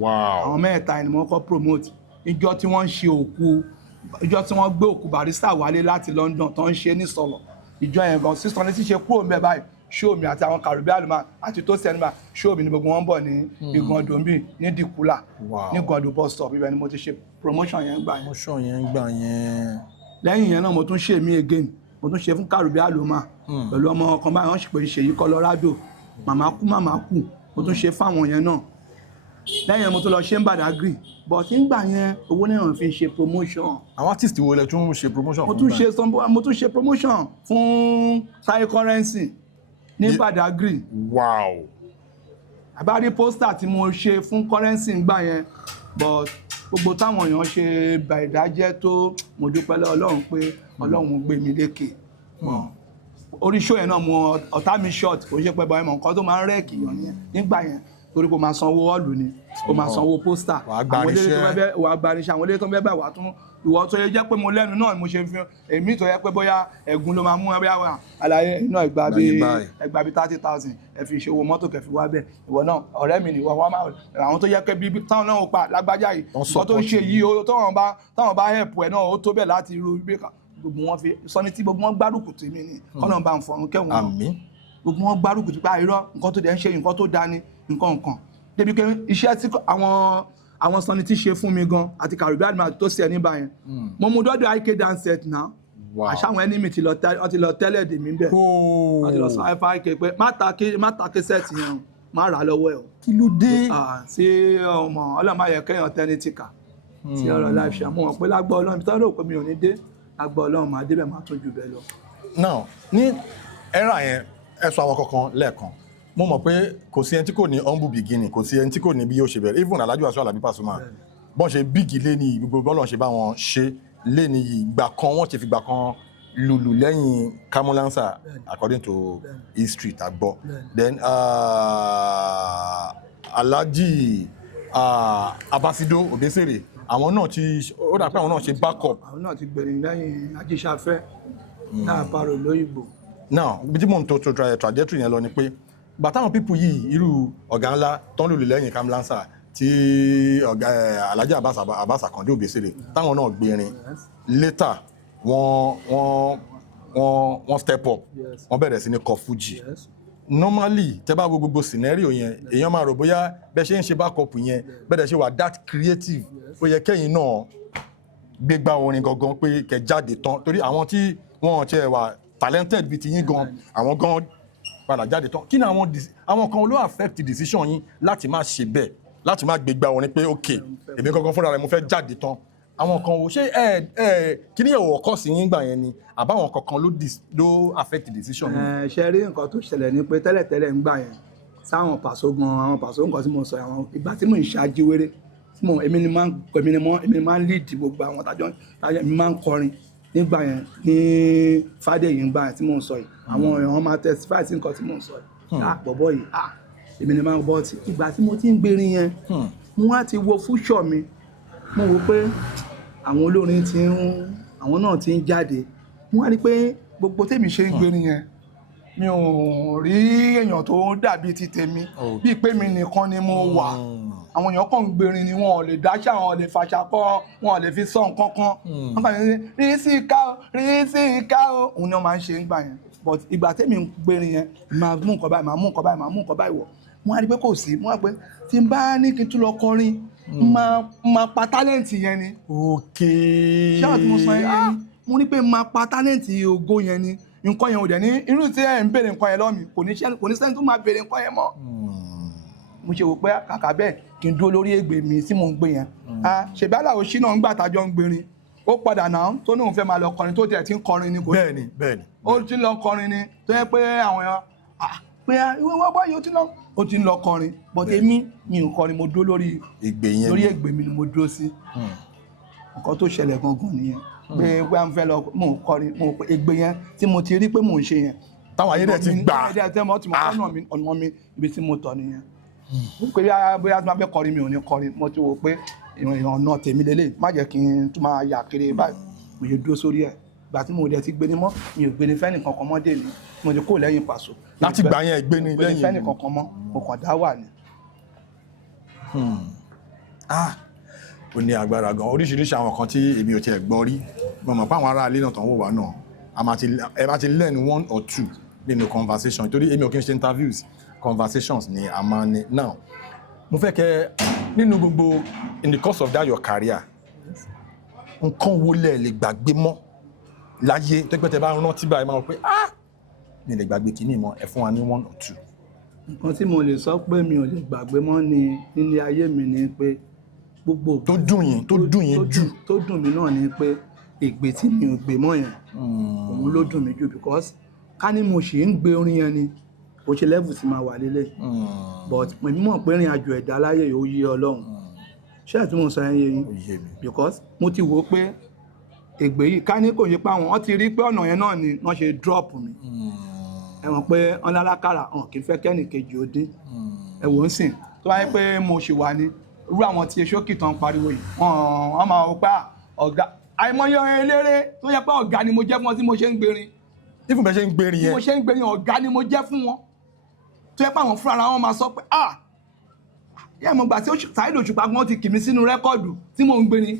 àwọn mẹ́ta ni mo kọ́ promote ìjọ tí wọ́n ń ṣe òkú ìjọ tí wọ́n gbé òkú Barrister wálé láti London tó ń ṣe ní Sọ̀lọ̀ ìjọ yẹn gan sísan ní tí ṣe kúrò ńbẹ̀ báyìí ṣóòmì àti àwọn Karùbé Àlùmá àti Tósì Ẹníbà ṣóòmì ni gbogbo wọn bọ̀ ní Ìgàndòmbì ní Dìkúlà ní Ìgàndò bus stop ibẹ̀ ni mo ti ṣe promotion yẹn gbà yẹn. lẹ́yìn yẹn náà mo tún ṣe mí again mo tún ṣe fún Karùbé Àlùmá pẹ̀lú ọmọ ọkàn báyìí wọ́n sì pé Ṣèyí Colorado màmá kú mo tún ṣe fáwọn yẹn náà lẹ́yìn mo tún lọ ṣe ń Badagry but nígbà yẹn owó náà fi ṣe promotion. àwọn artist wo lẹ tún ṣe promotion fún báyìí. mo tún ṣe promotion fún Taye Currency ní Badagry. wow. àbárí pósítà tí mo ṣe fún Currency nígbà yẹn but gbogbo táwọn èèyàn ṣe bàìdájẹ́ tó mo dúpẹ́ lọ́wọ́ Ọlọ́run pé Ọlọ́run gbé mi lékè. orí show yẹn náà mo ọ̀tá mi short kò ṣe pẹ́ bọ́ ẹ̀mọ̀ nǹkan tó máa ń rẹ́ẹ̀kì yàn nígbà yẹn torí kò máa sanwó ọ̀lù ni kò máa sanwó pósítà àwọn agbaniṣẹ́ àwọn ilé tó fẹ́ bẹ̀ wá tún ìwọ tó yẹ jẹ́ pé mo lẹ́nu náà mo ṣe fi èmi tó yẹ pé bóyá ẹ̀gún ló máa mú ẹbí àwọn àlàyé iná ẹgbàá bíi 30,000 ẹ fi ṣe owó mọ́tò kẹfì wá bẹ̀ ìwọ náà ọ̀rẹ́ mi nìwọ wọn máa àwọn tó yẹ pé bí táwọn náà pa lágbájá yìí wọ́n tó ń ṣe yìí táwọn bá help ẹ̀ náà ó tó bẹ̀ láti ru ibi gbogbo wọn fi Sunny T gbogbo wọn gbárùkù tì mí ni kọ́nà bá ń fọ̀run kẹ́wọ̀n náà gbogbo wọn gbárùkù tì pé àìrọ́ nǹkan tó dẹ̀ ń ṣe nǹkan tó dání nǹkan débi pé iṣẹ́ tí àwọn Sunny T ṣe fún mi gan àti Karùbé Àlùmá tó ṣe ní báyẹn mo mú dọ́dọ̀ IK dance set náà àṣà àwọn enemy ti lọ tẹ́lẹ̀ dè mí bẹ́ẹ̀ wọ́n ti lọ sọ IK pé má ta set yẹn má rà lọ́wọ́ ẹ̀ o. kí ló dé. sí ọmọ ọlọ́mọ ayẹ kẹ́yàn tẹ́ni tìkà sí ọ̀rọ̀ láì ṣe àmọ́ wọn pé lágbọ́ Ọlọ́run bí tọ́lọ́ pé mi ò ní dé lágbọ́ Ọlọ́run máa débẹ̀ máa tún jù bẹ́ẹ̀ lọ. now ní ẹ̀rà yẹn ẹ sọ àwọn kankan lẹ́ẹ̀kan mo mọ̀ pé kò sí ẹni tí kò ní humble beginning kò sí ẹni tí kò ní bí yóò ṣe bẹ̀rẹ̀ even Alhaji Wasiu Alabi Pasuma bọ́n ṣe bíìgì lẹ́ni gbogbo bọ́lọ̀ ṣe bá wọn ṣe lẹ́ni ìgbà kan wọ́n ti fi gbà kan lùlù lẹ́yìn Kamulansa according to history ta gbọ́ then Alhaji Abasido Obesere àwọn náà ti ó dà pé àwọn náà ṣe backup. àwọn náà ti gbẹ̀rìn lẹ́yìn Ajíṣafẹ́ náà parọ́ lóyìnbó. now bí tí mò ń tó trajectory yẹn lọ ni pé bàtàwọn pípù yìí irú ọ̀gá ńlá tán lòlù lẹ́yìn Kamulansa tí ọ̀gá Alhaji Abbas Akande Obesere táwọn náà gbérin later wọ́n step up wọ́n bẹ̀rẹ̀ sí ní kọ Fuji normally tẹ́ bá wo gbogbo scenario yẹn èèyàn máa rò bóyá bẹ́ẹ̀ ṣe ń ṣe backup yẹn bẹ́ẹ̀ ṣe wà that creative ó yẹ kẹ́yìn náà gbégbá orin gangan pé kẹ́ jáde tán torí àwọn tí wọ́n ṣe wà talented bíi ti yín gan àwọn gan padà jáde tán kí ni àwọn kan ló affect decision yín láti má ṣe bẹ́ẹ̀ láti má gbégbá orin pé ok èmi gangan fúnra rẹ̀ mo fẹ́ jáde tán àwọn kan wo ṣé kí ni ẹ̀wọ̀ ọkọ̀ sí yín gbà yẹn ni àbáwọn kankan ló affect decision yín. ṣe rí nǹkan tó ṣẹlẹ̀ ni pé tẹ́lẹ̀tẹ́lẹ̀ ń gbà yẹn sáwọn pàṣọ gan àwọn pàṣọ nǹkan tí mo sọ àwọn ìgbà tí mo ń ṣàjíwèrè tí èmi ni máa ń lead gbogbo àwọn tàjọ èmi máa ń kọrin nígbà yẹn ní Fádèyí ńgbà yẹn tí mò ń sọ yìí àwọn èèyàn máa testify sí nǹkan tí mò ń sọ yìí àpọ̀bọ̀ yìí èmi ni máa ń bọ́ ti ìgbà tí mo ti ń gbérin yẹn mo wá ti wo fúṣọ̀ mi mo wò pé àwọn olórin àwọn náà ti ń jáde mo wá rí pé gbogbo tèmi ṣe ń gbérin yẹn mi ò rí èèyàn tó dàbí ti tèmi bíi pé mi nìkan ni mo wà àwọn èèyàn kan ń gbèrin ni wọn ò lè dáṣà wọn ò lè fàṣà kọ wọn ò lè fi sọ nǹkan kan wọn kàn ní rí sí ìka o òun ni wọn máa ń ṣe ń gbà yẹn but ìgbà tèmi ń gbèrin yẹn máa mú nǹkan báyìí máa mú nǹkan báyìí wọ̀ wọn á rí pé kò sí wọn á pé tí n bá ní kí n tún lọ kọrin máa pa tálẹ́ǹtì yẹn ni. ṣé àwọn tí mo sọ yẹn mo ní pé máa pa tálẹ́ǹtì ògo yẹn ni nǹkan yẹn ò dẹ̀ ní irú tí ẹ̀ ń béèrè nǹkan yẹn lọ́mì kò ní sẹ́ni tó máa béèrè nǹkan yẹn mọ́. mo ṣe wò pé kàkà bẹ́ẹ̀ kí n dúró lórí ègbè mi tí mò ń gbé yẹn. ṣèbí aláwo ṣínà ń gbà tájọ́ ń gbèrin ó padà náà tó ní òun fẹ́ máa lọ kọrin tó tiẹ̀ ti ń kọrin ni kò bẹ́ẹ̀ni ó ti ń lọ kọrin ni tó yẹ pé àwọn èèyàn pé ìwé wọn bá yóò ó ti ń lọ kọrin but èmi mi ò kọrin mo dúró lórí ègbè mi ni mo dúró sí nǹkan tó ṣẹlẹ̀ gangan nìyẹn pé wíwá ń fẹ́ lọ mò ń kọrin mò ń pè ègbè yẹn tí mo ti rí pé mò ń ṣe yẹn táwọn ayé dẹ̀ ti gbà ọ̀nà mi ibi tí mo tọ̀ nìyẹn pé bóyá tí wọ́n fẹ́ kọrin mi ò ní kọrin mo ti wò pé ọ̀nà tèmi lélẹ̀ má jẹ́ kí n tún máa yà kiri báyìí mo yẹ dúró sórí ẹ̀ ìgbà tí mo dẹ̀ ti gbé ní mọ́ mi ò gbé ní fẹ́ni kankan mọ́ dé mi mo ti kó lẹ́yìn Paso láti gbà yẹn gbé ní lẹ́yìn fẹ́ni kankan mọ́ mo kàn dá wà ní. ó ní agbára gan oríṣiríṣi àwọn kan tí èmi ò tiẹ̀ gbọ́ rí mo mọ̀ pé àwọn ará ilé náà tán wò wá náà ẹ bá ti learn 1 or 2 nínú conversation torí èmi ò kí n ṣe interviews conversations ni a máa ní now mo fẹ́ kẹ́ nínú gbogbo in the course of that your career nǹkan wo lẹ lè gbàgbé mọ́ láyé tó pẹ́ tẹ́ bá rántí báyìí máa wọ pé mi lè gbàgbé kìíní mọ́ ẹ fún wa ní 1 or 2. nǹkan tí mo lè sọ pé mi ò lè gbàgbé mọ́ ni nílé ayé mi ni pé gbogbo tó dùn yín jù tó dùn mí náà ni pé ègbè tí mi ò gbé mọ́ yẹn òun ló dùn mí jù because ká ní mo ṣì ń gbé orin yẹn ni kò ṣe level tí máa wà lélẹ̀ but èmi mọ̀ pé ìrìn àjò ẹ̀dá láyé yóò yé Ọlọ́run ṣé ẹ̀ tí mo sọ yẹn yé yín because mo ti wò ó pé ègbè yìí ká ní kò yẹ pé àwọn ti rí pé ọ̀nà yẹn náà ni wọ́n ṣe drop mi ẹ mọ̀ pé ọ̀nàlákàrà hàn kì í fẹ́ kẹ́nì kejì ó dé ẹ wò ó sìn tó wáyé pé mo ṣì wà ní irú àwọn tí eṣókì tán pariwo yìí wọ́n máa wò pé ọ̀gá àìmọye eléré tó yẹ pé ọ̀gá ni mo jẹ́ fún wọn tí mo ṣe ń gbèrin ìfún bẹ́ẹ̀ ṣe ń gbèrin yẹn tí mo ṣe ń gbèrin ọ̀gá ni mo jẹ́ fún wọn tó yẹ pé àwọn fúnra wọn máa sọ pé yẹ mo gbà tí Saheed Òṣùpá gan ti kì mí sínú rẹ́kọ̀dù tí mò ń gbèrin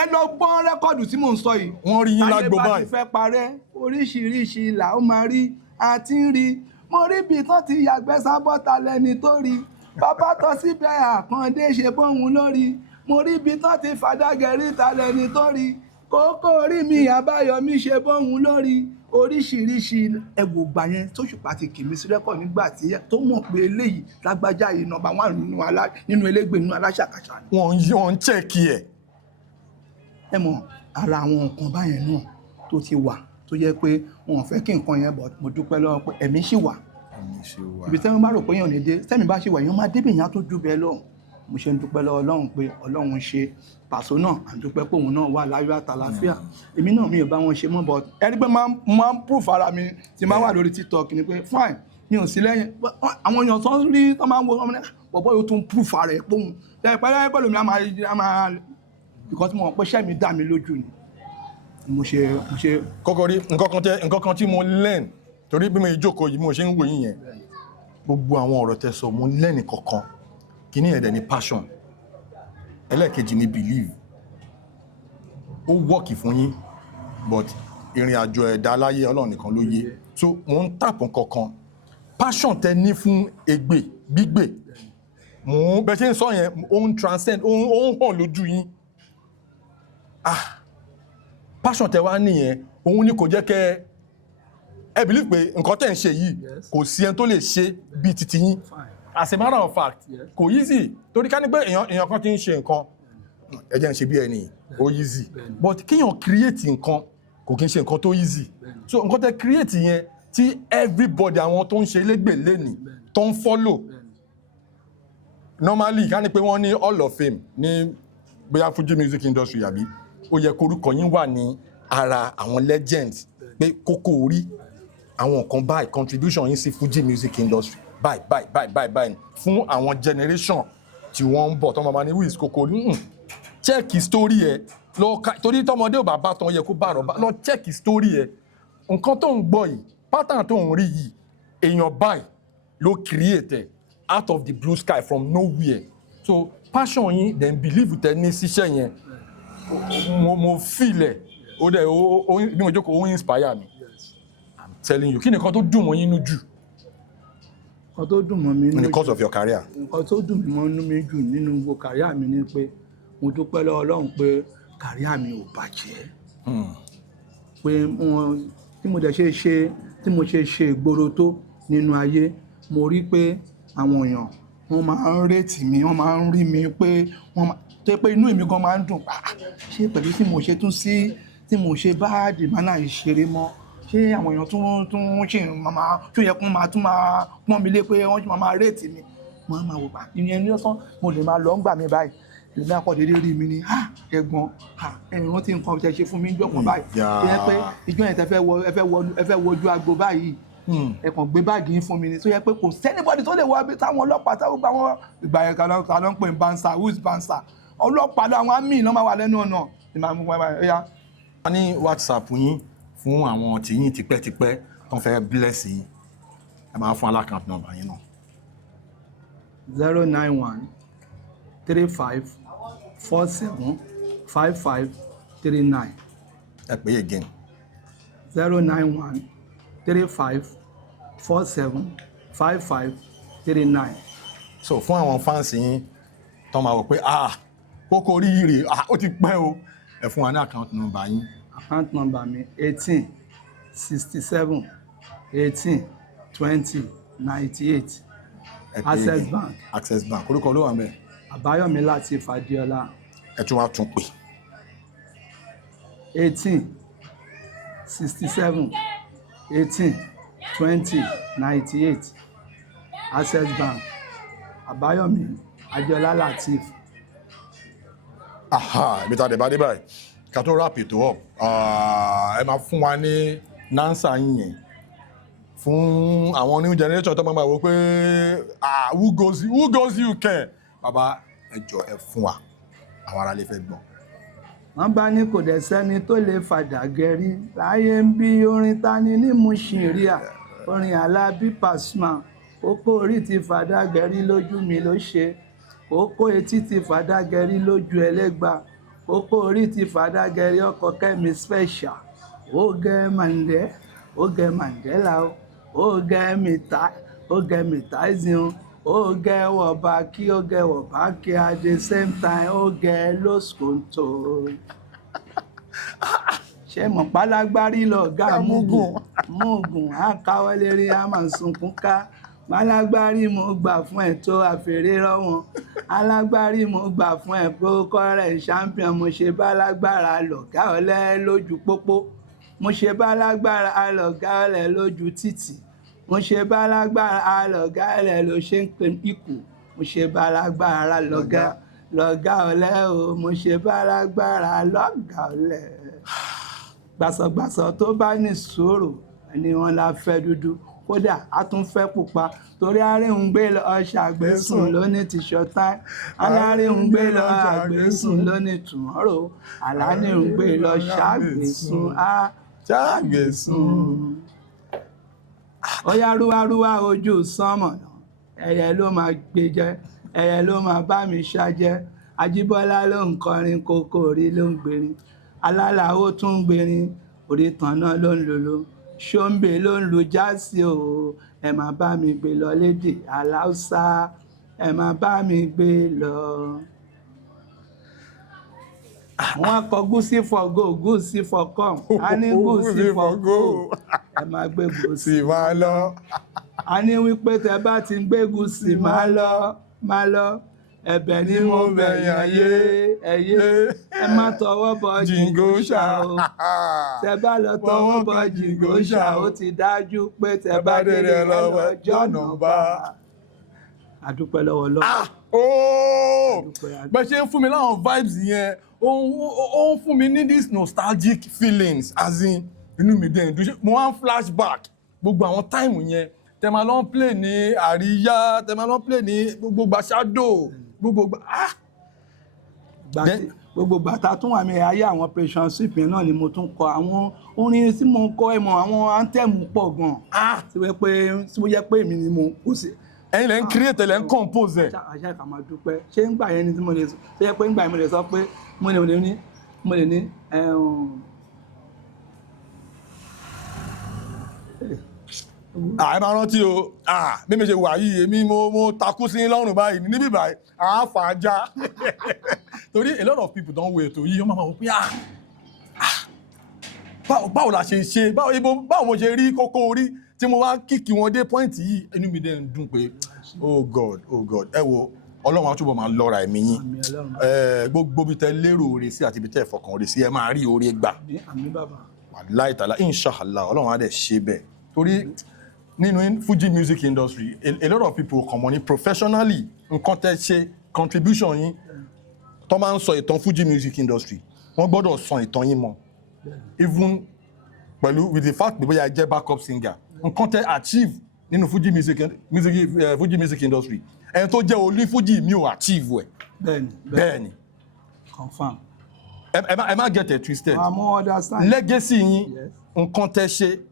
ẹ lọ gbọ́n rẹ́kọ̀dù tí mò ń sọ yìí wọ́n rí yín lágbo báyìí ayé bá ti fẹ́ parẹ́ oríṣiríṣi là ó máa rí àti ń rí mo rí bí tán ti yàgbẹ́ sábọ́ta lẹ́ni tó rí bàbá tọ́ síbẹ̀ àkàndé ṣe bóun lórí mo rí bí tán ti fàdágẹ̀rí ta lẹ́ni tó rí kókó orí mi Àbáyọ̀mí ṣe bóun lórí oríṣiríṣi ẹwò gbà yẹn tóṣùpá ti kì mí sí rẹ́kọ̀ nígbà tí tó mọ̀ pé eléyìí lágbájá yìí nọ́mbà 1 nínú elégbè nínú aláṣàkáṣà ni. wọ́n ń chẹ́ẹ̀kì ẹ̀. ẹ mọ̀ ara àwọn nǹkan báyẹn náà tó ti wà tó yẹ pé wọn ò fẹ́ kí nǹkan yẹn bọ̀ mo dúpẹ́ lọ́wọ́ pé ẹ̀mí ṣì wà ibi tẹ́mi bá rò pé èèyàn lè dé tẹ́mi bá ṣì wà èèyàn máa débè yẹn á tó jù bẹ́ẹ̀ lọ́hùn mo ṣe ń dúpẹ́ lọ́wọ́ Ọlọ́run pé Ọlọ́run ṣe Paso náà à ń dúpẹ́ pé òun náà wà láyọ̀ àtàlàáfíà èmi náà mi ò bá wọn ṣe mọ́ but ẹni pé máa ń proof ara mi tí máa wà lórí TikTok ni pé fine mi ò sí lẹ́yìn àwọn èèyàn tó ń rí tó máa ń wo ọmọ náà bọ̀bọ̀ yóò tún proof ara ẹ̀ pòun lẹ́yìn pẹ̀lú mi a máa because mo mọ̀ pé iṣẹ́ mi dá mi lójú ni mo ṣe. kọ́kọ́ rí nǹkan kan tí mo learn torí bí mo jókòó yìí mo ṣe ń wò yín yẹn gbogbo àwọn ọ̀rọ̀ tẹ́ sọ mo learn kankan kí ní ẹ̀dẹ̀ ni passion ẹlẹ́ẹ̀kejì ni believe ó wọ́ọ̀kì fún yín but ìrìn àjò ẹ̀dá aláyé Ọlọ́run nìkan ló yé so mo ń tàpọ̀ kankan passion tẹ́ ní fún ègbè gbígbè mo bẹ́ẹ̀ ṣe ń sọ yẹn ó ń transcend ó ń hàn lójú yín passion tẹ́ wá nìyẹn òun ni kò jẹ́ kẹ́ ẹ believe pé nǹkan tẹ́ ń ṣe yìí kò sí ẹni tó lè ṣe bíi titi yín as a matter of fact kò easy torí ká ní pé èèyàn kan ti ń ṣe nǹkan ẹ jẹ́ ń ṣe bí ẹni ó easy but kéèyàn create nǹkan kò kí ń ṣe nǹkan tó easy so nǹkan tẹ́ create yẹn tí everybody àwọn tó ń ṣe légbè lẹ́nìí tó ń follow normally ká ní pé wọ́n ní Hall of Fame ní bóyá Fuji music industry àbí ó yẹ korúkọ yín wà ní ara àwọn legends pé kókó orí àwọn nǹkan báyìí contribution yín sí Fuji music industry báyìí fún àwọn generation tí wọ́n ń bọ̀ tọ́mọ bá ní Wiz kókó orí check story ẹ̀ lọ torí tọmọdé ò bá bá tán yẹ kó bá rọ̀ lọ check story ẹ̀ nǹkan tó ń gbọ́ yìí pattern tó ń rí yìí èèyàn báyìí ló create out of the blue sky from nowhere so passion yín then believe tẹ ní ṣiṣẹ́ yẹn mo feel ẹ̀ ó dẹ̀ bí mo jókòó ó inspire mi I'm telling you kí ni nǹkan tó dùn mọ́ yín nú jù nǹkan tó dùn mọ́ mi in the course of your career. nǹkan tó dùn mọ́ mi jù nínú gbogbo kàríà mi ni pé mo dúpẹ́ lọ́wọ́ Ọlọ́run pé kàríà mi ò bàjẹ́ pé tí mo dẹ̀ ṣe ìgboro tó nínú ayé mo rí pé àwọn èèyàn wọ́n máa ń rètí mi wọ́n máa ń rí mi pé tó pé inú èmi gan máa ń dùn ṣé pẹ̀lú tí mo ṣe tún sí tí mo ṣe bá dìmánà ìṣeré mọ́ ṣé àwọn èèyàn tún ṣe máa tó yẹ kó máa tún máa pọ́n mi lé pé wọ́n ṣe máa rètí mi wọ́n máa wò pa ìyẹn ní ọ̀sán mo lè máa lọ ń gbà mí báyìí ìlú àpọ̀ dédé rí mi ni ẹ̀gbọ́n ẹ̀rùn tí nǹkan tẹ ṣe fún mi ń jọ̀kan báyìí ṣe pé ìjọ yẹn tẹ fẹ́ wojú agbo báyìí ẹ̀kàn gbé báàgì yín fún mi ni tó yẹ pé kò sẹ́nibọ́dì tó lè wọ abẹ́ táwọn ọlọ́pàá táwọn gba wọn ìgbà yẹn kan ló ń pè ní bansa who is bansa ọlọ́pàá lọ àwọn àmì iná máa wà lẹ́nu ọ̀nà ìmọ̀ ẹ̀yà. a ní WhatsApp yín fún àwọn tìyín tipẹ́tipẹ́ tó ń fẹ́ bless yín ẹ máa fún alákàntì nọ́mbà yín náà. 091 35 47 55 39. ẹ pè é again. 091 35 47 55 39. so fún àwọn fáǹsì yín tó máa wọ̀ pé Koko Oríire ó ti pẹ́ o ẹ fún wa ní account number yín. account number mi 18 67 18 20 98 Access Bank. Access Bank orúkọ ló wà ńbẹ̀. Àbáyọ̀mí Lateef Adéọlá. ẹ tún wá tún pè. 18 67 18 20 98 Access Bank. Àbáyọ̀mí Adéọlá Lateef. Ibi tá a dẹ̀ bá dé báyìí ká tó wrap it up ẹ máa fún wa ní nánsà yín yẹn fún àwọn new generation tó máa wò pé who goes you kẹ bàbá ẹ jọ ẹ fún wa àwọn ará lè fẹ́ gbọ́. wọ́n bá ní kò dẹ̀ sẹ́ni tó lè fàdà gẹ̀rí láyé ń bí orin tani ní Mushiria orin Alábí Pasuma Koko orí ti fàdà gẹ̀rí lójú mi ló ṣe Koko etí ti fàdà gẹ̀rí lójú ẹlẹ́gbà Koko orí ti fàdà gẹ̀rí ọkọ̀ Kẹ́mi special ó gẹ́ Mandela ó gẹ́ Tyson ó gẹ́ Wọ̀bákí ó gẹ́ Wọ̀bákí at the same time ó gẹ́ Los Control. ṣé mọ̀ pálágbárí lọ̀gá Mugun àkáwọlé rí a máa sunkún ká pálágbárí mo gbà fún ẹ̀ tó àfèrè rọ́wọ́n alágbárí mo gbà fún ẹ̀ pé ó kọ́rẹ̀ champion mo ṣe bálágbára lọ̀gá ọ̀lẹ lójú pópó mo ṣe bálágbára lọ̀gá ọ̀lẹ lójú títì mo ṣe bálágbára lọ̀gá ọ̀lẹ ló ṣe ń pè ikú mo ṣe bálágbára lọ̀gá ọ̀lẹ o mo ṣe bálágbára lọ̀gá ọ̀lẹ. gbàsọ̀gbàsọ̀ tó bá ní sùúrù ni wọ́n la fẹ́ dúdú kódà a tún fẹ́ pupa torí aríhùn gbé lọ ṣàgbésùn lóní ti ṣọtá aláríhùn gbé lọ ṣàgbésùn lóní tùmọ́rò àlánírùn gbé lọ ṣàgbésùn ṣàgbésùn. ó yá rúwárúwá ojú sánmọ̀ ẹyẹ ló máa gbé jẹ ẹyẹ ló máa bá mi ṣájẹ Ajíbọ́lá ló ń kọrin Koko orí ló ń gbèrin alálàó tún ń gbèrin orí tànná ló ń lòlò ṣóńbè ló ń lu jáàsì o ẹ máa bá mi gbé lọ lédè aláùsá ẹ máa bá mi gbé lọ. wọ́n kọ gúúsì for go gúúsì for come a ní gúúsì for go ẹ máa gbé gúúsì máa lọ. a ní wípé tẹ bá ti gbé gúúsì máa lọ ẹ̀bẹ̀ ni mo bẹ̀ yín ẹyẹ ẹ má tọwọ́ bọ jìngóṣà o tẹ bá lọ tọwọ́ bọ jìngóṣà ó ti dájú pé tẹ bá délé lọ́wọ́ jọ̀nà bá. àdúpẹ́ lọ́wọ́ lọ́wọ́. bẹ́ẹ̀ ṣe ń fún mi láwọn vibes yẹn ó ń fún mi ní these nostalgic feelings as in inú mi dẹ̀ ń dùn mo wá ń flashback gbogbo àwọn táìmù yẹn tẹ máa lọ play ní àríyá tẹ máa lọ play ní gbogbo gbàṣádò gbogbo gbogbo bàtà tún wà mí ayé àwọn operation sweep yẹn náà ni mo tún kọ àwọn orin tí mo kọ ẹmọ àwọn anthem pọ̀ gan tí wọ́n yẹ pé èmi ni mo kó sí. ẹ̀yin lẹ ń create lẹ ń compose ẹ̀. àṣà ìkà máa dúpẹ́ ṣé ń gbà yẹn ni tí mo lè sọ ṣé yẹ pé ń gbà yẹn mo lè sọ pé mo lè ní ẹ máa rántí o bí mi ṣe wà yìí èmi mo takú sí lọ́rùn báyìí níbí báyìí àáfàájá torí a lot of people don wait o yìí wọ́n máa wọ pé báwo la ṣe ṣe báwo mo ṣe rí kókó orí tí mo wá kíkì wọn dé point yìí inú mi dẹ̀ ń dùn pé oh god ẹ wo ọlọ́run á túbọ̀ máa lọ́ra ẹ̀mí yín gbogbo bí tẹ lérò oore sí àti bí tẹ fọkàn oore sí ẹ máa rí oore gbà wàláì tàlá inshallah ọlọ́run á dẹ̀ ṣe bẹ́ẹ̀ torí nínú Fuji music industry a lot of people kàn mọ́ ní professionally nǹkan tẹ́ ṣe contribution yín tó máa ń sọ ìtàn Fuji music industry wọ́n gbọ́dọ̀ sọ ìtàn yín mọ́ even pẹ̀lú with the fact pé bóyá jẹ́ backup singer nǹkan tẹ́ achieve nínú Fuji music industry ẹni tó jẹ́ olú Fuji mi ò achieve ẹ̀ bẹ́ẹ̀ni confirm ẹ má get it twisted understand legacy yín nǹkan tẹ́ ṣe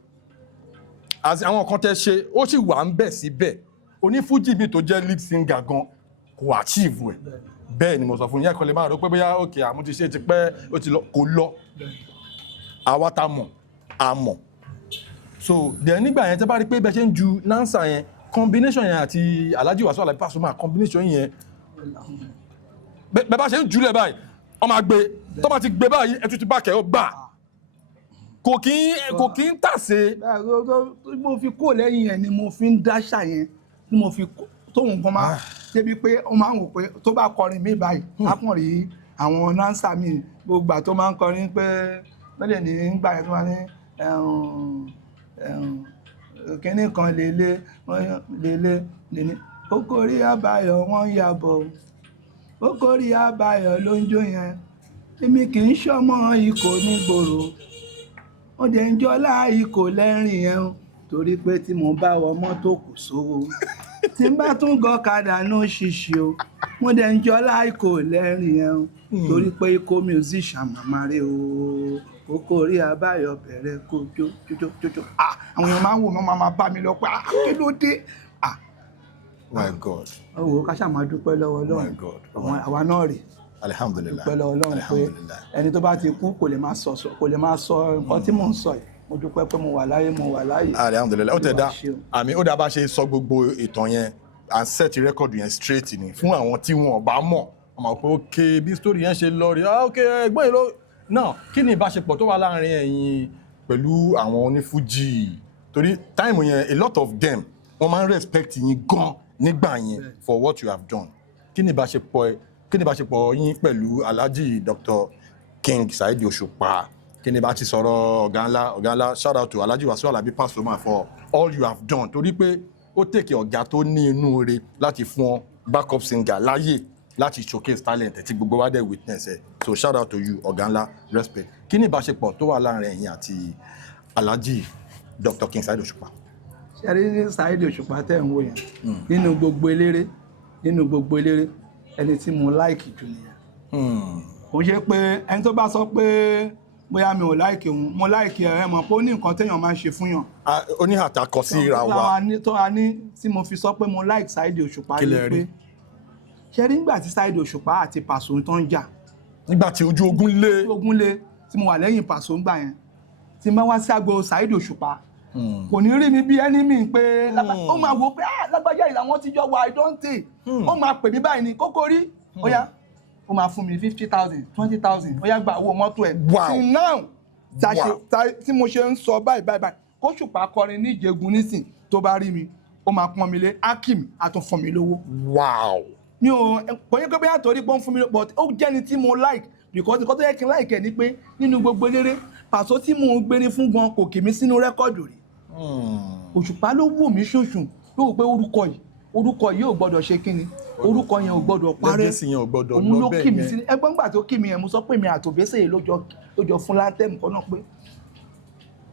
àwọn kan tẹ́ ṣe ó sì wà ń bẹ̀ síbẹ̀ onífújì mi tó jẹ́ lead singer gan kò achieve ẹ̀ bẹ́ẹ̀ ni mo sọ fún yín ẹ̀kọ́ lè máa rò pé bóyá òkè àmú ti ṣe ti pẹ́ ó ti lọ kò lọ àwa ta mọ̀ a mọ̀ so then nígbà yẹn tẹ́ bá rí pé bẹ́ẹ̀ ṣe ń ju nansa yẹn combination yẹn àti Alhaji Wasiu Alabi Pasuma combination yẹn bẹ́ẹ̀ bá ṣe ń jùlẹ̀ báyìí ọmọ àgbẹ̀ tó bá ti gbé báyìí ẹ̀ tún ti bá kẹ́ ó gbà kò kí ń tàsé. mo fi kó lẹ́yìn yẹn ni mo fi ń dáṣà yẹn ni mo fi tóun kan máa débi pé ó máa ń wò pé tó bá kọrin mí báyìí á kàn rí àwọn nánsà mi gbogbo àtó máa ń kọrin pé lọ́dẹ̀ ní gbà yẹn tó máa ní kínní kan lélẹ̀ Okori Abayọ̀ wọ́n yàbọ̀ Okori Abayọ̀ ló ń jó yẹn èmi kì í ṣọmọ ikọ̀ nígboro ó dẹ̀ ń jọlá ikọ̀ lẹ́rìn yẹn torí pé tí mo bá wọ mọ́tò kò sówó tí n bá tún gọ̀kadà náà ṣíṣe o mo dẹ̀ ń jọlá ikọ̀ lẹ́rìn yẹn torí pé ikọ̀ musician màmá rẹ o Okori Abayọ̀ bẹ̀rẹ̀ kó jó àwọn èèyàn máa ń wò mọ́ máa bá mi lọ pé kí ló dé. My God. ó wò ó ká ṣáà máa dúpẹ́ lọ́wọ́ Ọlọ́run àwa náà rè alhamdulillah dúpẹ́ lọ́wọ́ Ọlọ́run pé ẹni tó bá ti kú kò lè máa sọ nǹkan tí mò ń sọ yìí mo dúpẹ́ pé mo wà láyé. alhamdulillah ó tẹ̀ dá àmì ó dá bá ṣe sọ gbogbo ìtàn yẹn à ń sẹ́ẹ̀tì rẹ́kọ̀dù yẹn straight ni fún àwọn tí wọn bá mọ̀ ọmọ pé ok bí story yẹn ṣe lọ rí ok ẹgbọ́n yìí ló náà kí ni ìbáṣepọ̀ tó wà láàrin ẹ̀yin pẹ̀lú àwọn onífújì torí táìmù yẹn a lot of them wọ́n máa ń respect yín gan nígbà yẹn for what you have done kí ni ìbáṣepọ̀ yín pẹ̀lú Alhaji Dr. King Saheed Òṣùpá kí ni bá ti sọ̀rọ̀ ọ̀gá ńlá shout out to Alhaji Wasiu Alabi Pasuma for all you have done torí pé ó tèkè ọ̀gá tó ní inú rẹ̀ láti fún backup singer láyè láti showcase talent tí gbogbo wa dẹ̀ witness ẹ̀ so shout out to you ọ̀gá ńlá respect kí ni ìbáṣepọ̀ tó wà láàrin ẹ̀yin àti Alhaji Dr. King Saheed Òṣùpá. ṣe rí Saheed Òṣùpá tẹ̀ ń wò yẹn nínú gbogbo eléré ẹni tí mo láìkì jù nìyẹn kò ṣe pé ẹni tó bá sọ pé bóyá mi ò láìkì òun mo láìkì ẹ mọ̀ pé ó ní nǹkan téèyàn máa ń ṣe fún yàn. ó ní àtàkọ sí ra wa. tó a ní tí mo fi sọ pé mo láìkì Saheed Òṣùpá ni pé ṣe rí nígbà tí Saheed Òṣùpá àti Paso tó ń jà. nígbà tí ojú ogun lé tí mo wà lẹ́yìn Paso ń gbà yẹn tí mo wá sí agbo Saheed Òṣùpá kò ní rí mi bí enemy pé ó máa wò pé lágbájá ìlànà ti jọ wà I don't think ó máa pè mí báyìí ní Kókórí ó yá ó máa fún mi 50,000 20,000 ó yá gba owó mọ́tò ẹ̀. till now tí mo ṣe ń sọ báyìí kó Òṣùpá kọrin ní Ìjẹ̀gùn nísìn tó bá rí mi ó máa pọ́n mi lé Akim á tún fún mi lówó. mi ò kò yẹ pé bóyá torí pé ó ń fún mi lówó but ó jẹ́ni tí mo like because nǹkan tó yẹ kí n like ẹ̀ ni pé nínú gbogbo eléré Paso tí mò ń gbérí fún gan kò kì mí sínú rẹ́kọ̀dù rí. Òṣùpá ló wò mí ṣoṣùn ló wò pé orúkọ yìí ò gbọ́dọ̀ ṣe kíni orúkọ yẹn ò gbọ́dọ̀ parẹ́ òun ló kì mí sí ẹgbọ́n gbà tó kì mí yẹn mo sọ pé mi àtòbẹ́sẹ̀ yìí lójọ fún látẹ̀mù kan náà pé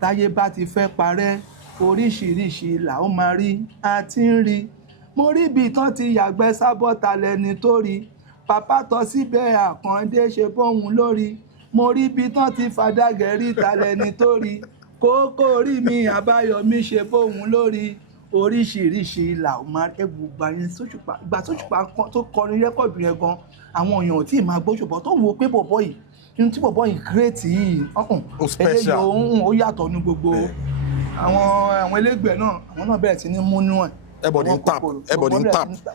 táyé bá ti fẹ́ parẹ́ oríṣiríṣi là ó máa rí a ti ń rí mo rí ibi tán ti yàgbẹ́ sábọ́ta lẹ́ni tó rí pàpà tọ́ síbẹ̀ Àkàndé ṣe bóun lórí mo rí bí tán ti fàdágẹ̀rí talẹ́ni tó rí kókó orí mi Àbáyọ̀mí ṣe bóun lórí oríṣiríṣi làwọn máa ẹgbù gbà yẹn Sóṣùpá ìgbà Sóṣùpá tó kọrin rẹ́kọ̀dù yẹn gan àwọn èèyàn ò tí ì máa gbóṣùpọ̀ tó ń wo pé bọ̀bọ̀ yìí inú tí bọ̀bọ̀ yìí kírètì yìí eléyìí ó yàtọ̀ ní gbogbo àwọn elégbè náà àwọn náà bẹ̀rẹ̀ sí ní múnú ẹ̀ everybody ń tap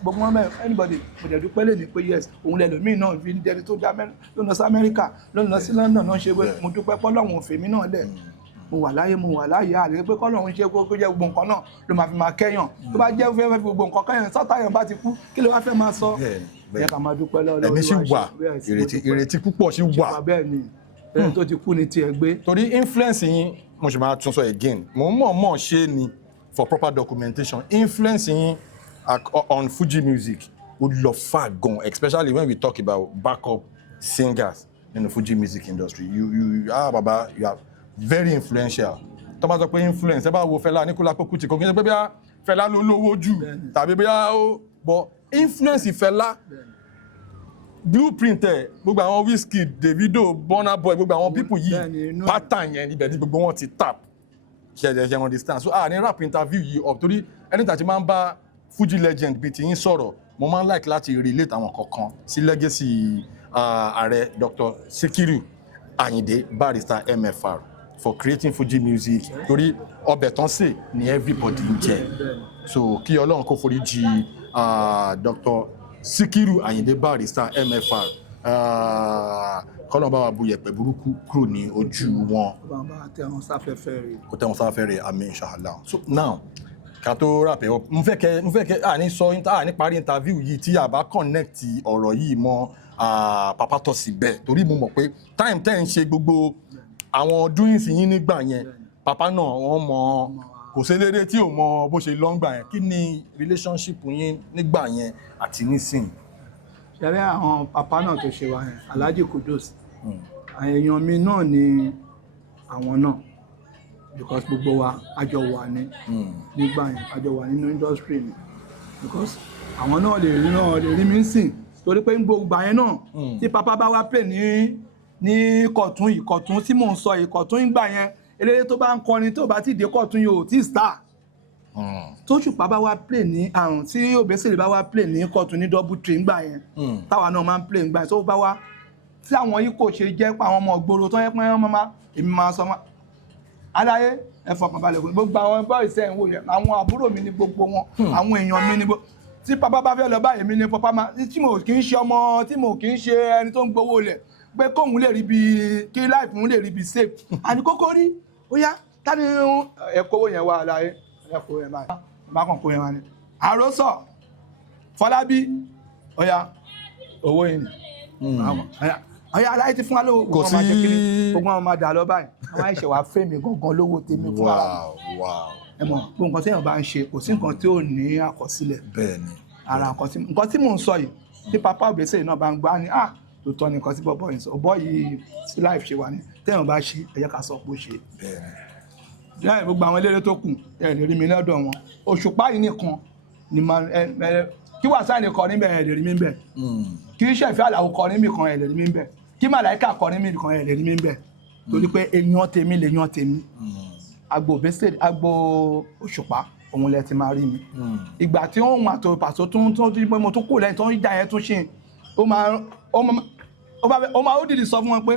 gbogbo wọn bẹ̀rẹ̀ anybody kò dẹ̀ dúpẹ́ lè ní pé yes òun lẹ́lòmíì náà fi ń dẹni tó já ló lọ sí Amẹ́ríkà ló lọ sí London náà ṣe mo dúpẹ́ pọ́lọ́hún òfèmí náà lẹ̀ mo wà láyé àlè pé kọ́lọ́hún ṣe kó jẹ́ gbogbo nǹkan náà ló máa fi máa kẹ́yàn tó bá jẹ́ fẹ́ fi gbogbo nǹkan kẹ́yàn sọ́tàyàn bá ti kú kí ló wá fẹ́ máa sọ ẹ ká máa dúpẹ́ lọ́wọ́ ẹ̀mí sì wà ìrètí púpọ̀ sì wà bẹ́ẹ̀ ni ẹni tó ti kú ni tiẹ̀ gbé. torí influence yín mo sì máa tún sọ again mo mọ̀ ṣe ni for proper documentation influence yín on Fuji music would lọ far gan especially when we talk about backup singers in the Fuji music industry you baba you are very influential tó bá sọ pé influence ẹ bá wo Fẹlá Aníkúlápó Kútì kò kí n ṣe pé bí Fẹlá ló lówó jù tàbí bí ó but influence Fẹlá blueprint ẹ gbogbo àwọn Wizkid Davido Burna Boy gbogbo àwọn people yìí pattern yẹn níbẹ̀ ní gbogbo wọn ti tap ṣe understand so ní rap interview yìí up torí ẹni tàbí máa ń bá Fuji legend bíi ti yín sọ̀rọ̀ mo máa ń like láti relate àwọn kankan sí legacy ààrẹ Dr. Sikiru Ayinde Barrister MFR for creating Fuji music torí ọbẹ̀ tán sè ni everybody ń jẹ so kí Ọlọ́run kó forí jì Dr. Sikiru Ayinde Barrister MFR kọ́nà bá wa bu yẹ̀pẹ̀ burúkú kúrò ní ojú wọn. bàbá tẹ̀wọ̀n sáfẹ́fẹ́ rẹ̀. kò tẹ̀wọ̀n sáfẹ́fẹ́ rẹ̀ àmín inshallah. so now ká tó wrap up mo fẹ́ kẹ́ àní parí interview yìí tí a bá connect ọ̀rọ̀ yìí mọ́ Papa Tosin bẹ́ẹ̀ torí mo mọ̀ pé time tẹ́ ń ṣe gbogbo àwọn doings yín nígbà yẹn papa náà wọ́n mọ̀ kò sí eléré tí ò mọ bó ṣe lọ ńgbà yẹn kí ni relationship yín nígbà yẹn àti nísìn. ṣẹlẹ̀ àwọn papa náà tó ṣe wá yẹn Alhaji Kudus èèyàn mi náà ni àwọn náà because gbogbo wa àjọ wà ní nígbà yẹn àjọ wà nínú industry ni because àwọn náà lè rí mi sìn torí pé gbogbo yẹn náà tí papa bá wá play ní ìkọ̀tún tí mò ń sọ ìkọ̀tún ìgbà yẹn eléré tó bá ń kọrin tó bá ti dé kọ̀tún yóò tí star Tóṣùpá bá wá play ní àrùn tí Obesere bá wá play ní kọ̀tún ní double tree ńgbà yẹn táwa náà máa ń play ńgbà yẹn tó bá wá tí àwọn yìí kò ṣe jẹ́ pé àwọn ọmọ ìgboro tó yẹ pé èmi máa sọ aláyé ẹ fọkàn balẹ̀ gbogbo àwọn boys ẹ̀ ń wò yẹn àwọn àbúrò mi ní gbogbo wọn àwọn èèyàn mi ní gbogbo tí papa bá fẹ́ lọ báyìí mi ní papa máa tí mo kì í ṣe ọmọ tí mo kì í ṣe ẹni tó ń gbowó lẹ̀ pé kóhun lè rí bí kí life òun lè rí bí safe àní kókó rí ó yá tani ẹ̀kọ́wó yẹn wà láyé ẹ̀kọ́ yẹn báyìí bá kàn kó yẹn wá ní. àròsọ Fọlábí ó yá owó yìí ọ̀yá aláyé ti fún wa lówó kò sí gbogbo àwọn máa dà lọ báyìí àwọn àìṣe wàá fẹ́ mi gangan lówó tèmi fún ara mi ẹ mọ̀ pé nǹkan téèyàn bá ń ṣe kò sí nǹkan tí ò ní àkọsílẹ̀ bẹ́ẹ̀ni ara nǹkan tí mò ń sọ yìí tí Papa Obesere náà bá ń gbá ní tó tọ́ ni nǹkan tí bọ́bọ́ yìí sọ bọ́ yìí sí life ṣe wà ní téèyàn bá ṣe ẹ jẹ́ ká sọ pé ó ṣe bẹ́ẹ̀ni gbogbo àwọn eléré tó kù ẹ lè rí mi lọ́dọ̀ wọn Òṣùpá yìí nìkan ni kí Wasiu nìkan níbẹ̀ ẹ lè rí mi bẹ̀ kí Ṣẹ̀fí Àlàó kọrin mi kan ẹ lè rí mi bẹ̀ kí Màláíkà kọrin mi kan ẹ lè rí mi bẹ̀ torí pé èèyàn tèmi lèèyàn tèmi agbo Obesere agbo Òṣùpá òun lẹ ti máa rí mi ìgbà tí òun àtò Pàṣọ tó ti pé mo tún kù lẹ́yìn tó ń jà yẹn tún ṣe ó máa ó dìdì sọ fún wọn pé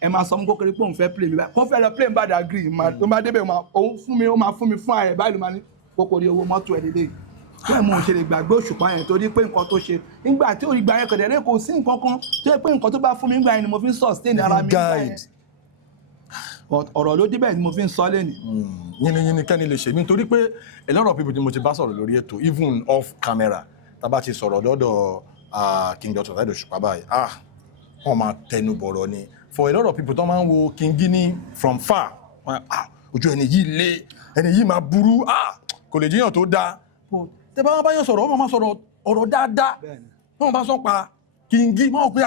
ẹ máa sọ fún kókèrè pé òun fẹ́ play mi báyìí kó fẹ́ lọ play mi bá dà green tó máa débẹ̀ ó máa fún mi fún ààrẹ báyìí ló máa ní kókòrí owó mọ́tò ẹ̀ lélẹ́yìí bẹ́ẹ̀ mo ṣe lè gbàgbé Òṣùpá yẹn torí pé nǹkan tó ṣe nígbà tí ìgbà yẹn kẹ̀dẹ̀ kò sí nǹkan kan tó yẹ pé nǹkan tó bá fún mi nígbà yẹn ni mo fi ń sustain ara mi nígbà yẹn ọ̀rọ̀ ló débẹ̀ ni mo fi ń sọ lẹ́nu. yínníyínní kẹ́ni lè ṣe mí nítorí pé a lot of people tí mo ti bá sọ̀rọ̀ lórí ètò even off camera tá a bá ti sọ̀rọ̀ lọ́dọ̀ King Dr. Saheed Òṣùpá báyìí wọ́n máa tẹnu bọ̀rọ̀ ni for a lot of people tó máa ń wo King Gini from far ojú ẹni yìí le ẹni yìí máa burú kò lè jíyàn tó dáa tẹ bá wọn bá yàn sọ̀rọ̀ wọ́n máa sọ̀rọ̀ ọ̀rọ̀ dáadáa wọ́n bá sọ pa King Gini máa pé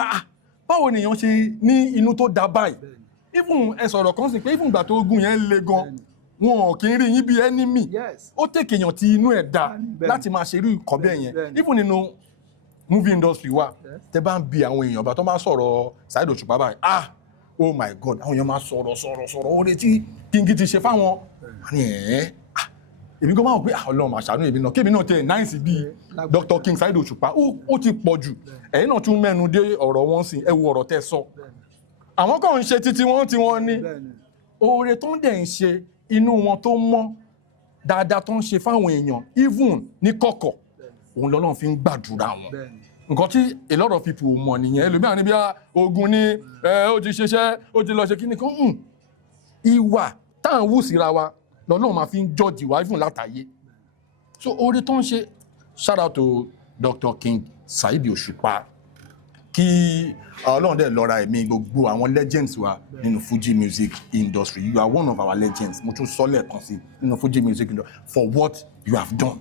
báwo nìyàn ṣe ní inú tó dáa báyìí even ẹ sọ̀rọ̀ kan sí pé even ìgbà tó gùn yẹn le gan wọn kì í rí yín bí enemy ó tèkè èèyàn tí inú ẹ̀ dá láti máa ṣerú ìkọ́ bẹ́ẹ̀ yẹn even nínú movie industry wa tẹ́ bá ń bi àwọn èèyàn bá tó máa sọ̀rọ̀ Saheed Òṣùpá báyìí oh my God àwọn èèyàn máa sọ̀rọ̀ oore tí King ti ṣe fáwọn àní èmi gan máa wò pé Ọlọ́run máa ṣàánú èmi náà kébì náà tẹ̀ náìsì bíi Dr. King Saheed Òṣùpá ó ti pọ̀ jù ẹ̀yin náà tún mẹ́nu dé ọ̀rọ̀ wọn sí ẹ wo ọ̀rọ̀ tẹ́ sọ àwọn kan ń ṣe títí wọn tí wọ́n ní oore tó ń dẹ̀ ń ṣe inú wọn tó mọ́ dáadáa tó ń ṣe fáwọn èèyàn even ní kọ̀kọ̀ òun lọ́lọ́run fi ń gbàdúrà wọn nǹkan tí a lot of people mọ̀ nìyẹn ẹlòmíràn níbi ogun ní ó ti ṣiṣẹ́ ó ti lọ ṣe kíní kan ìwà tá à ń wù síra wa lọ́lọ́run máa fi ń jọ́ọ̀jì wá even látàyé so oore tó ń ṣe shout out to Dr. King Saheed Òṣùpá kí Ọlọ́run dẹ̀ lọ́ra ẹ̀mí gbogbo àwọn legends wa nínú Fuji music industry you are one of our legends mo tún sọ lẹ́ẹ̀kan sí nínú Fuji music industry for what you have done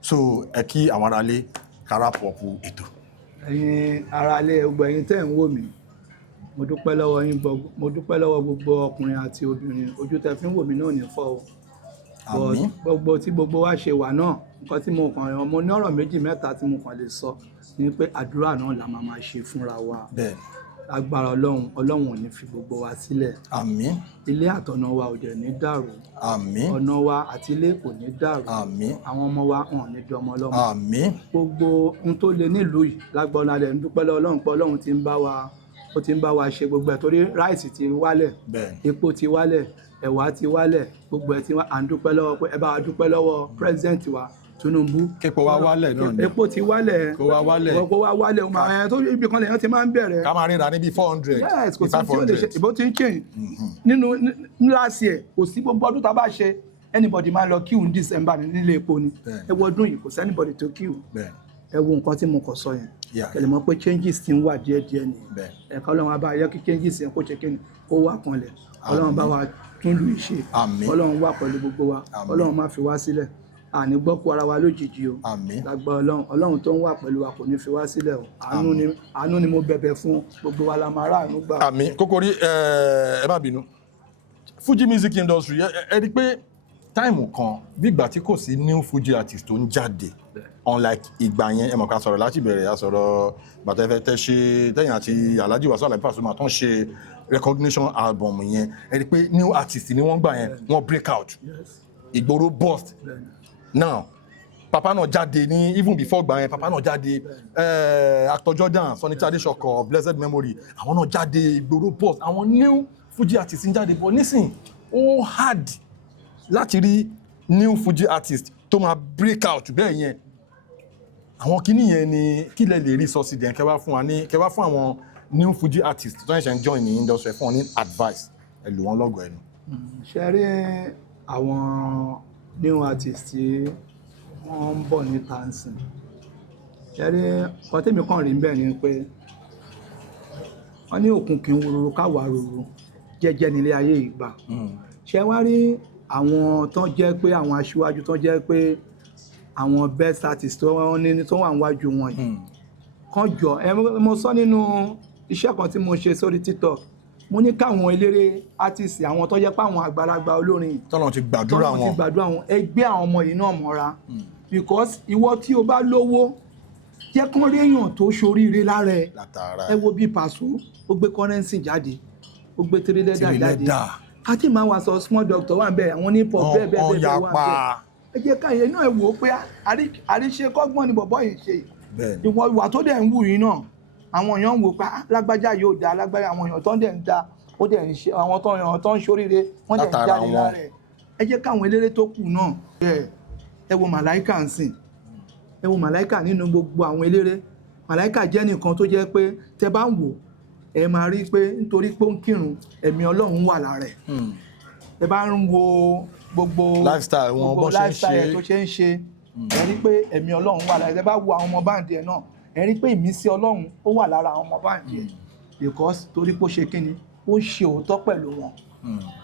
so ẹ kí àwọn aráalé kára pọ̀pù ètò. ẹ̀yin aráalé gbogbo ẹ̀yin tẹ́ ń wò mí mo dúpẹ́ lọ́wọ́ yín mo dúpẹ́ lọ́wọ́ gbogbo ọkùnrin àti obìnrin ojú tẹ́ fi ń wò mí náà ní fọ́ o gbogbo tí gbogbo wa ṣe wà náà nǹkan tí mo kàn mo ní ọ̀rọ̀ méjì mẹ́ta tí mo kàn lè sọ ni pé àdúrà náà la máa ṣe fúnra wa agbára Ọlọ́run ò ní fi gbogbo wa sílẹ̀ àmín ilé àtọ̀nà wa ò dẹ̀ ní dàrú àmín ọ̀nà wa àti ilé kò ní dàrú àmín àwọn ọmọ wa hàn ní dọmọ ọlọ́mọ àmín gbogbo ohun tó le nílùú yìí lágbọ́nà rẹ̀ ń dúpẹ́ lọ́wọ́ Ọlọ́run pé Ọlọ́run ti ń bá wa ṣe gbogbo ẹ̀ torí ráìsì ti wálẹ̀ epo ti wálẹ̀ ẹ̀wà ti wálẹ̀ gbogbo ẹ̀ ti wá à ń dúpẹ́ lọ́wọ́ pé ẹ bá wa dúpẹ́ lọ́wọ́ president wa Tinubu képo wa wálẹ̀ náà ni epo ti wálẹ̀ kó wa wálẹ̀ o máa tó ibi kan lèyàn ti máa ń bẹ̀rẹ̀ ká máa ríra níbi 400 yes kò sí tí ó lè ṣe ìbò ti ń change nínú last year kò sí gbogbo ọdún tá a bá ṣe anybody máa lọ queue ní December nílé epo ni ẹ wo ọdún yìí kò sí anybody tó queue ẹ wo nǹkan tí mo kàn sọ yẹn kẹlẹ mọ̀ pé changes ti ń wà díẹ̀díẹ̀ ni ẹ̀ka Ọlọ́run bá yẹ kí changes yẹn kó ṣe kí ni kó wà kanlẹ̀ Ọlọ́run bá wa tún lù í ṣe Ọlọ́run wà pẹ̀lú gbogbo wa Ọlọ́run má fi wá sílẹ̀ àní gbọ́kú ara wa lójijì o lágbà Ọlọ́run tó ń wà pẹ̀lú wa kò ní fi wá sílẹ̀ o àánú ni mo bẹ̀bẹ̀ fún gbogbo wa la máa rà àánú gbà. àmín Kókórí ẹ má bínú Fuji music industry ẹ rí pé táìmù kan bí ìgbà tí kò sí new Fuji artist tó ń jáde unlike ìgbà yẹn ẹ mọ̀ ká sọ̀rọ̀ láti bẹ̀rẹ̀ a sọ̀rọ̀ bàtẹ́fẹ́ tẹ́ ṣe tẹ́yìn àti Alhaji Wasiu Alabi Pasuma tó ń ṣe recognition album yẹn ẹ rí pé new artist ni wọ́n gbà yẹn wọ́n break out ìgboro burst now papa náà jáde ní even before gbà yẹn papa náà jáde actor Jordan Sonita Adesoko blessed memory àwọn náà jáde ìgboro burst àwọn new Fuji artist ń jáde but nísìn ó hard láti rí new Fuji artist tó máa break out bẹ́ẹ̀ yẹn àwọn kíní yẹn ni kí lẹ lè rí sọ sí dẹ̀ kẹwàá fún àwọn new Fuji artist tó ń ṣe ń join ní industry fún wọn ní advice ẹ lù wọn lọ́gọ̀ ẹnu. ṣe rí àwọn new artist tí wọ́n ń bọ̀ ní tansin ṣe rí ọtẹ́mi kan rí bẹ́ẹ̀ ni pé wọ́n ní òkun kì í wúruru káwàá ruru jẹ́jẹ́ nílé ayé ìgbà ṣe wá rí àwọn tó jẹ́ pé àwọn aṣíwájú tó jẹ́ pé àwọn best artist tó wà níwájú wọn yìí kan jọ mo sọ nínú iṣẹ́ kan tí mo ṣe sórí TikTok mo ní káwọn eléré artist àwọn tó jẹ́ pé àwọn àgbàlagbà olórin tọ́lọ́run ti gbàdúrà wọn ẹgbẹ́ àwọn ọmọ yìí náà mọ́ra because ìwọ tí o bá lówó jẹ́ kán réèyàn tó ṣoríire lára ẹ wo bí Paso ó gbé currency jáde ó gbé tírílẹ́dà jáde àti máa wà sọ small doctor wà bẹ́ẹ̀ àwọn ní pop bẹ́ẹ̀ wà bẹ́ẹ̀ ẹ jẹ́ káyé náà wò ó pé àríṣe kọ́gbọ́n ni bọ̀bọ́ yìí ṣe ìwọ ìwà tó dẹ̀ ń wù yìí náà àwọn èèyàn ń wò pé lágbájá yóò dáa lágbájá àwọn èèyàn tó ń dẹ̀ ń da ó dẹ̀ ń ṣe àwọn tó ń ṣoríire wọ́n dẹ̀ ń jáde lára ẹ̀ ẹ jẹ́ káwọn eléré tó kù náà ẹ wo Màláíkà ń sìn ẹ wo Màláíkà nínú gbogbo àwọn eléré Màláíkà jẹ́ nìkan tó jẹ́ pé tẹ bá ń wò ẹ máa rí pé nítorí pé ó ń kírun ẹ̀mí Ọlọ́run wà lára ẹ̀ ẹ bá ń wo gbogbo lifestyle wọn bó tó ṣe ń ṣe ẹ rí pé ẹ̀mí Ọlọ́run wà lára ẹ̀ ẹ bá wo àwọn ọmọ báǹdì ẹ̀ náà ẹ rí pé ìmísí Ọlọ́run ó wà lára àwọn ọmọ báǹdì ẹ̀ because torí pé ó ṣe kíni ó ṣe òótọ́ pẹ̀lú wọn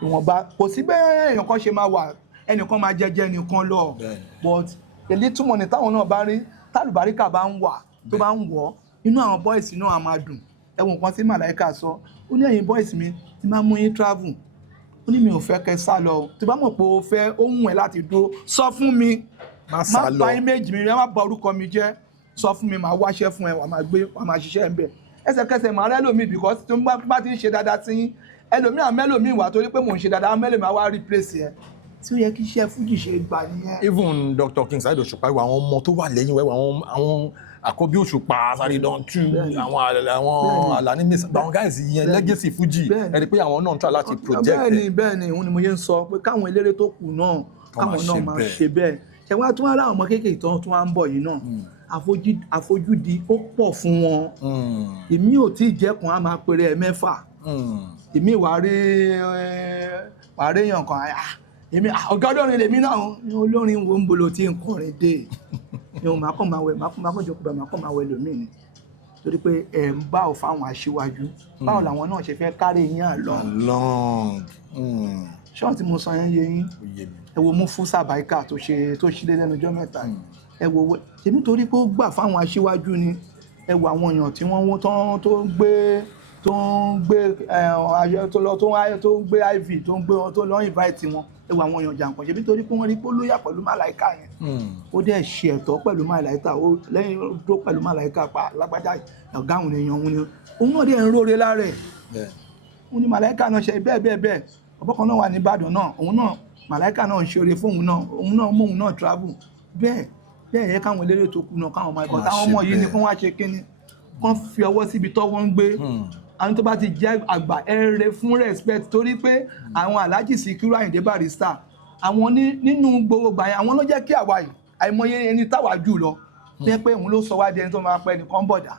ìwọ̀nba kò sí bẹ́ẹ̀ èèyàn kan ṣe máa wà ẹnìkan máa jẹ́jẹ́ ẹnìkan lọ but èlé túmọ̀ ní táwọn náà bá rí tálùbáríkà bá ń wà tó bá ń wọ̀ inú àwọn boys náà á máa dùn ẹ̀wọ̀n nǹkan tí Màláíkà sọ ó ní ẹ̀yin boys mi ti máa mú yín travel ó ní mi ò fẹ́ kẹ́ sá lọ tó bá mọ̀ pé o fẹ́ ó ń wẹ̀ láti dúró sọ fún mi má bà image mi má bà orúkọ mi jẹ́ sọ fún mi màá wáṣẹ́ fún ẹ wà máa ṣiṣẹ́ ń bẹ̀ ẹsẹ̀kẹsẹ̀ màá rẹ́ lómi because tó ń bá ti ń ṣe dáadáa sí yín ẹlòmíì àmẹ́lòmíì wà torí pé mò ń ṣe dáadáa àmẹ́lòmíì máa wá replace ẹ tí ó yẹ kí iṣẹ́ fújì ṣe gbà nìyẹn. even Dr. King Saheed Òṣùpá ìwà àwọn ọmọ tó wà lẹ́yìn wẹ́wẹ́ àwọn àkọ́bí Òṣùpá Sàrídọ̀tù àwọn Àlàní Mèsì àwọn guys yẹn legacy fújì ẹ rí pé àwọn náà ń try láti project ẹ. bẹ́ẹ̀ni òun ni mo yẹn ń sọ pé káwọn eléré tó kù náà káwọn náà máa ṣe bẹ́ẹ̀ ṣe wá tún ara àwọn ọmọ kéékèèké tó wá ń bọ̀ yìí náà àfojúdi ó pọ̀ fún wọn èmi ò tí ì jẹ́kùn á máa pèrè ẹ̀ mẹ́fà èmi wàá rí èèyàn kan èmi ọ̀gá olórin lèmi náà olórin wo ń bolo tí ń kọrin dé máa kàn máa jókòó bá máa kàn máa wẹ lómi ni torí pé ẹ̀ ń bá ò fáwọn aṣíwájú báwo làwọn náà ṣe fẹ́ kárí yín àlọ́ ṣọ́ọ̀tì mo sọ yẹn yé yín ẹ wo Mufusa Baika tó ṣílẹ̀ lẹ́nu ọjọ́ mẹ́ta ẹ wo ṣe nítorí pé ó gbà fáwọn aṣíwájú ni ẹ wo àwọn èèyàn tí wọ́n wó tó ń gbé iv tó lọ invite wọn ẹ wo àwọn èèyàn jàǹkàn ṣe nítorí pé wọ́n rí pé ó lóyà pẹ̀lú màláìka yẹn ó dẹ̀ ṣe ẹ̀tọ́ pẹ̀lú màláìka ó lẹ́yìn tó pẹ̀lú màláìka pa lágbájá ọ̀gá àwọn èèyàn òun ni òun náà dẹ̀ ń róore lára ẹ̀ òun ni màláìka náà ṣe bẹ́ẹ̀ ọ̀bọ̀ kan náà wà ní Ìbàdàn náà òun náà màláìka náà ń ṣe oore fún òun náà mú òun náà travel bẹ́ẹ̀ yẹ káwọn eléré tó kú náà káwọn ọmọ ẹ̀kọ́ táwọn ọmọ yìí ni kí wọ́n á ṣe kíni kán fi ọwọ́ síbi tọ́wọ́ ń gbé àwọn tó bá ti jẹ́ àgbà ẹ̀rẹ̀ fún respect torí pé àwọn Alhaji Sikiru Ayinde Barrister àwọn nínú gbogbo gbà yẹn àwọn ló jẹ́ kí àwa yìí àìmọye ẹni táwa jù lọ jẹ́ pé òun ló sọ wá di ẹni tó máa pẹ́ nìkan bọ̀dà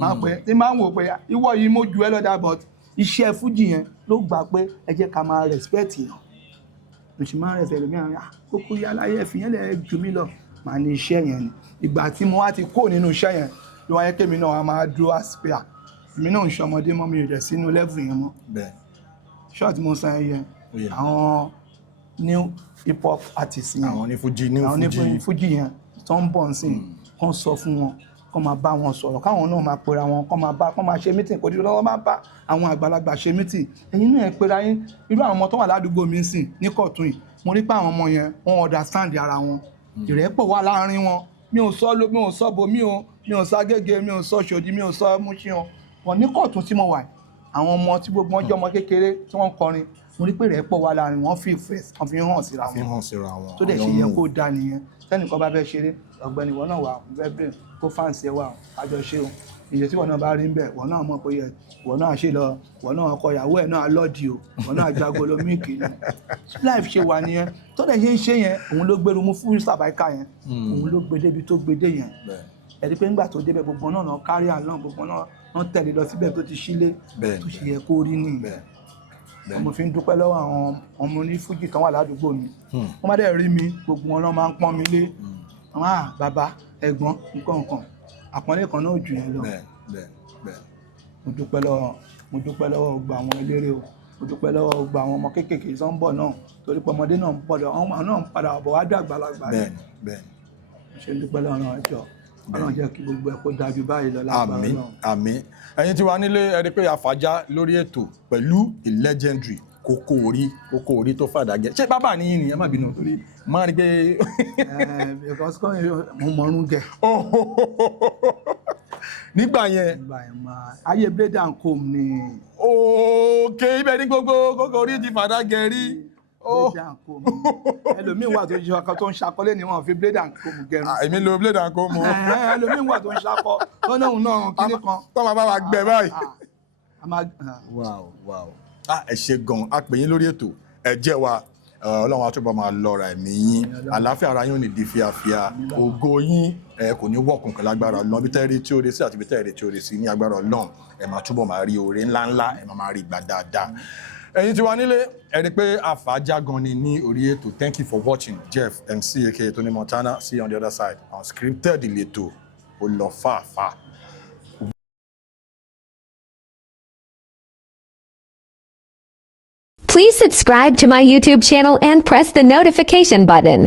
máa pẹ́ tí máa ń wò pé ìwọ yìí mo jù ẹ́ lọ́dà but iṣẹ́ fújì yẹn ló gbà pé ẹ jẹ́ ká máa respect yàn lòsì máa ń respect lómi kókó yálà yẹ fi yẹn lẹ̀ jù mí lọ màá ní iṣẹ́ yẹn ni ìgbà tí mo wá ti kó nínú iṣẹ́ yẹn ló wáyé kémi náà wá máa dúró àsìpẹ́à èmi náà ń ṣe ọmọdé mọ́ mi rẹ̀ sínú level yẹn mọ́ ṣọ́ọ̀tì mo san ẹyẹ àwọn new hip hop artists yẹn àwọn ní fújì yẹn tó ń bọ̀ nsìn kàn sọ fún wọn kàn máa bá wọn sọ̀rọ̀ káwọn náà máa pera wọn kàn máa ṣe meeting kò dídọ́ lọ́wọ́ máa bá àwọn àgbàlagbà ṣe meeting ẹ̀yin náà ẹ̀ pera yín irú àwọn ọmọ tó wà ládùúgbò mi sìn ní Kọ̀tún yìí mo rí pé àwọn ọmọ yẹn wọ́n understand ara wọn ìrẹ́pọ̀ wà láàrin wọn mi ò sọ bo mi ò sọ Agége mi ò sọ Ṣòdì mi ò sọ Múṣin wọn ní Kọ̀tún tí mo wà àwọn ọmọ tí gbogbo wọn jẹ́ ọmọ kékeré tí wọ́n kọrin mo rí pé ìrẹ́pọ̀ wà láàrin wọn fi ìfẹ́ wọn fi hàn síra wọn tó dẹ̀ ṣe yẹ kó dá nìyẹn tẹ́nìkan bá fẹ́ ṣeré ọ̀gbẹ́ni wọn náà wà fẹ́ bẹ́ẹ̀ kó fáǹsì ẹ̀ wà àjọṣe o ìyẹn tí wọn náà bá rí ń bẹ̀ wọn náà mọ̀ pé yẹ wọn náà ṣe lọ wọn náà ọkọ ìyàwó ẹ̀ náà lọ́ọ̀dì o wọn náà jagolo míìkì ni life ṣe wà nìyẹn tó dẹ̀ ṣe ń ṣe yẹn òun ló gbèrú Mufusa Baika yẹn òun ló gbé débi tó gbé dé yẹn ẹ̀rí pé nígbà tó débẹ̀ gbogbo náà kárí àlọ́ gbogbo náà wọ́n tẹ̀lé lọ síbẹ̀ tó ti sílé tó ṣe yẹ kó rí nìyẹn mo fi ń dúpẹ́ lọ́wọ́ àwọn ọmọ onífújì kan wà ládùúgbò mi wọ́n má dẹ̀ rí mi gbogbo wọn náà máa ń pọ́n mi lé bàbá ẹ̀gbọ́n nǹkan àpọ́nlé kan náà jù yẹn lọ mo dúpẹ́ lọ́wọ́ gba àwọn eléré o mo dúpẹ́ lọ́wọ́ gba àwọn ọmọ kéékèèké tó ń bọ̀ náà torí pé ọmọdé náà ń bọ̀ lọ àwọn náà ń padà bọ̀ wá dàgbà lágbà rẹ̀ ṣe ń dúpẹ́ lọ́wọ́ náà ẹjọ́ Ọlọ́run jẹ́ kí gbogbo ẹ̀ kó dájú báyìí lọ lágbára náà. Àmín. Ẹ̀yin tí wà nílé ẹ rí pé àfàjá lórí ètò pẹ̀lú legendary Kókó Orí tó fàdágẹ́ ṣé bàbá níyìn ni ẹ má bínú torí máa rí pé. because mo mọ̀ọ́rún gẹ̀. nígbà yẹn ayé blade and comb ni. òkè ibẹ̀ ní gbogbo Kókó Orí ti fàdágẹ́ rí. blade and comb ẹlòmíín wà tó ń ṣakọ tó ń ṣakọlé ni wọn fi blade and comb gẹrun. èmi lo blade and comb o. ẹlòmíín wà tó ń ṣakọ tó náà kíní kan. tó máa bá wa gbẹ báyìí. wow ẹ ṣe gan a pè yín lórí ètò ẹ jẹ́ wa Ọlọ́run àtúbọ̀ máa lọ́ra ẹ̀mí yín àlàáfíà ara yín ò ní di fíafíà ògo yín kò ní wọ̀kùn kan lágbára Ọlọ́run bí tẹ́rẹ̀ tí ó re sí àti bí tẹ́rẹ̀ tí ó re sí ní agbára Ọlọ́run ẹ máa túbọ̀ máa rí oore ńláńlá ẹ máa rí ìgbà dáadáa. Ẹ̀yin tí wà nílé ẹ rí pé àfàjá gan ni ní orí ètò. Thank you for watching. Jeff MC aka Tony Montana, see you on the other side. Unscripted ìletò ó lọ fàáfàá. Please subscribe to my YouTube channel and press the notification button.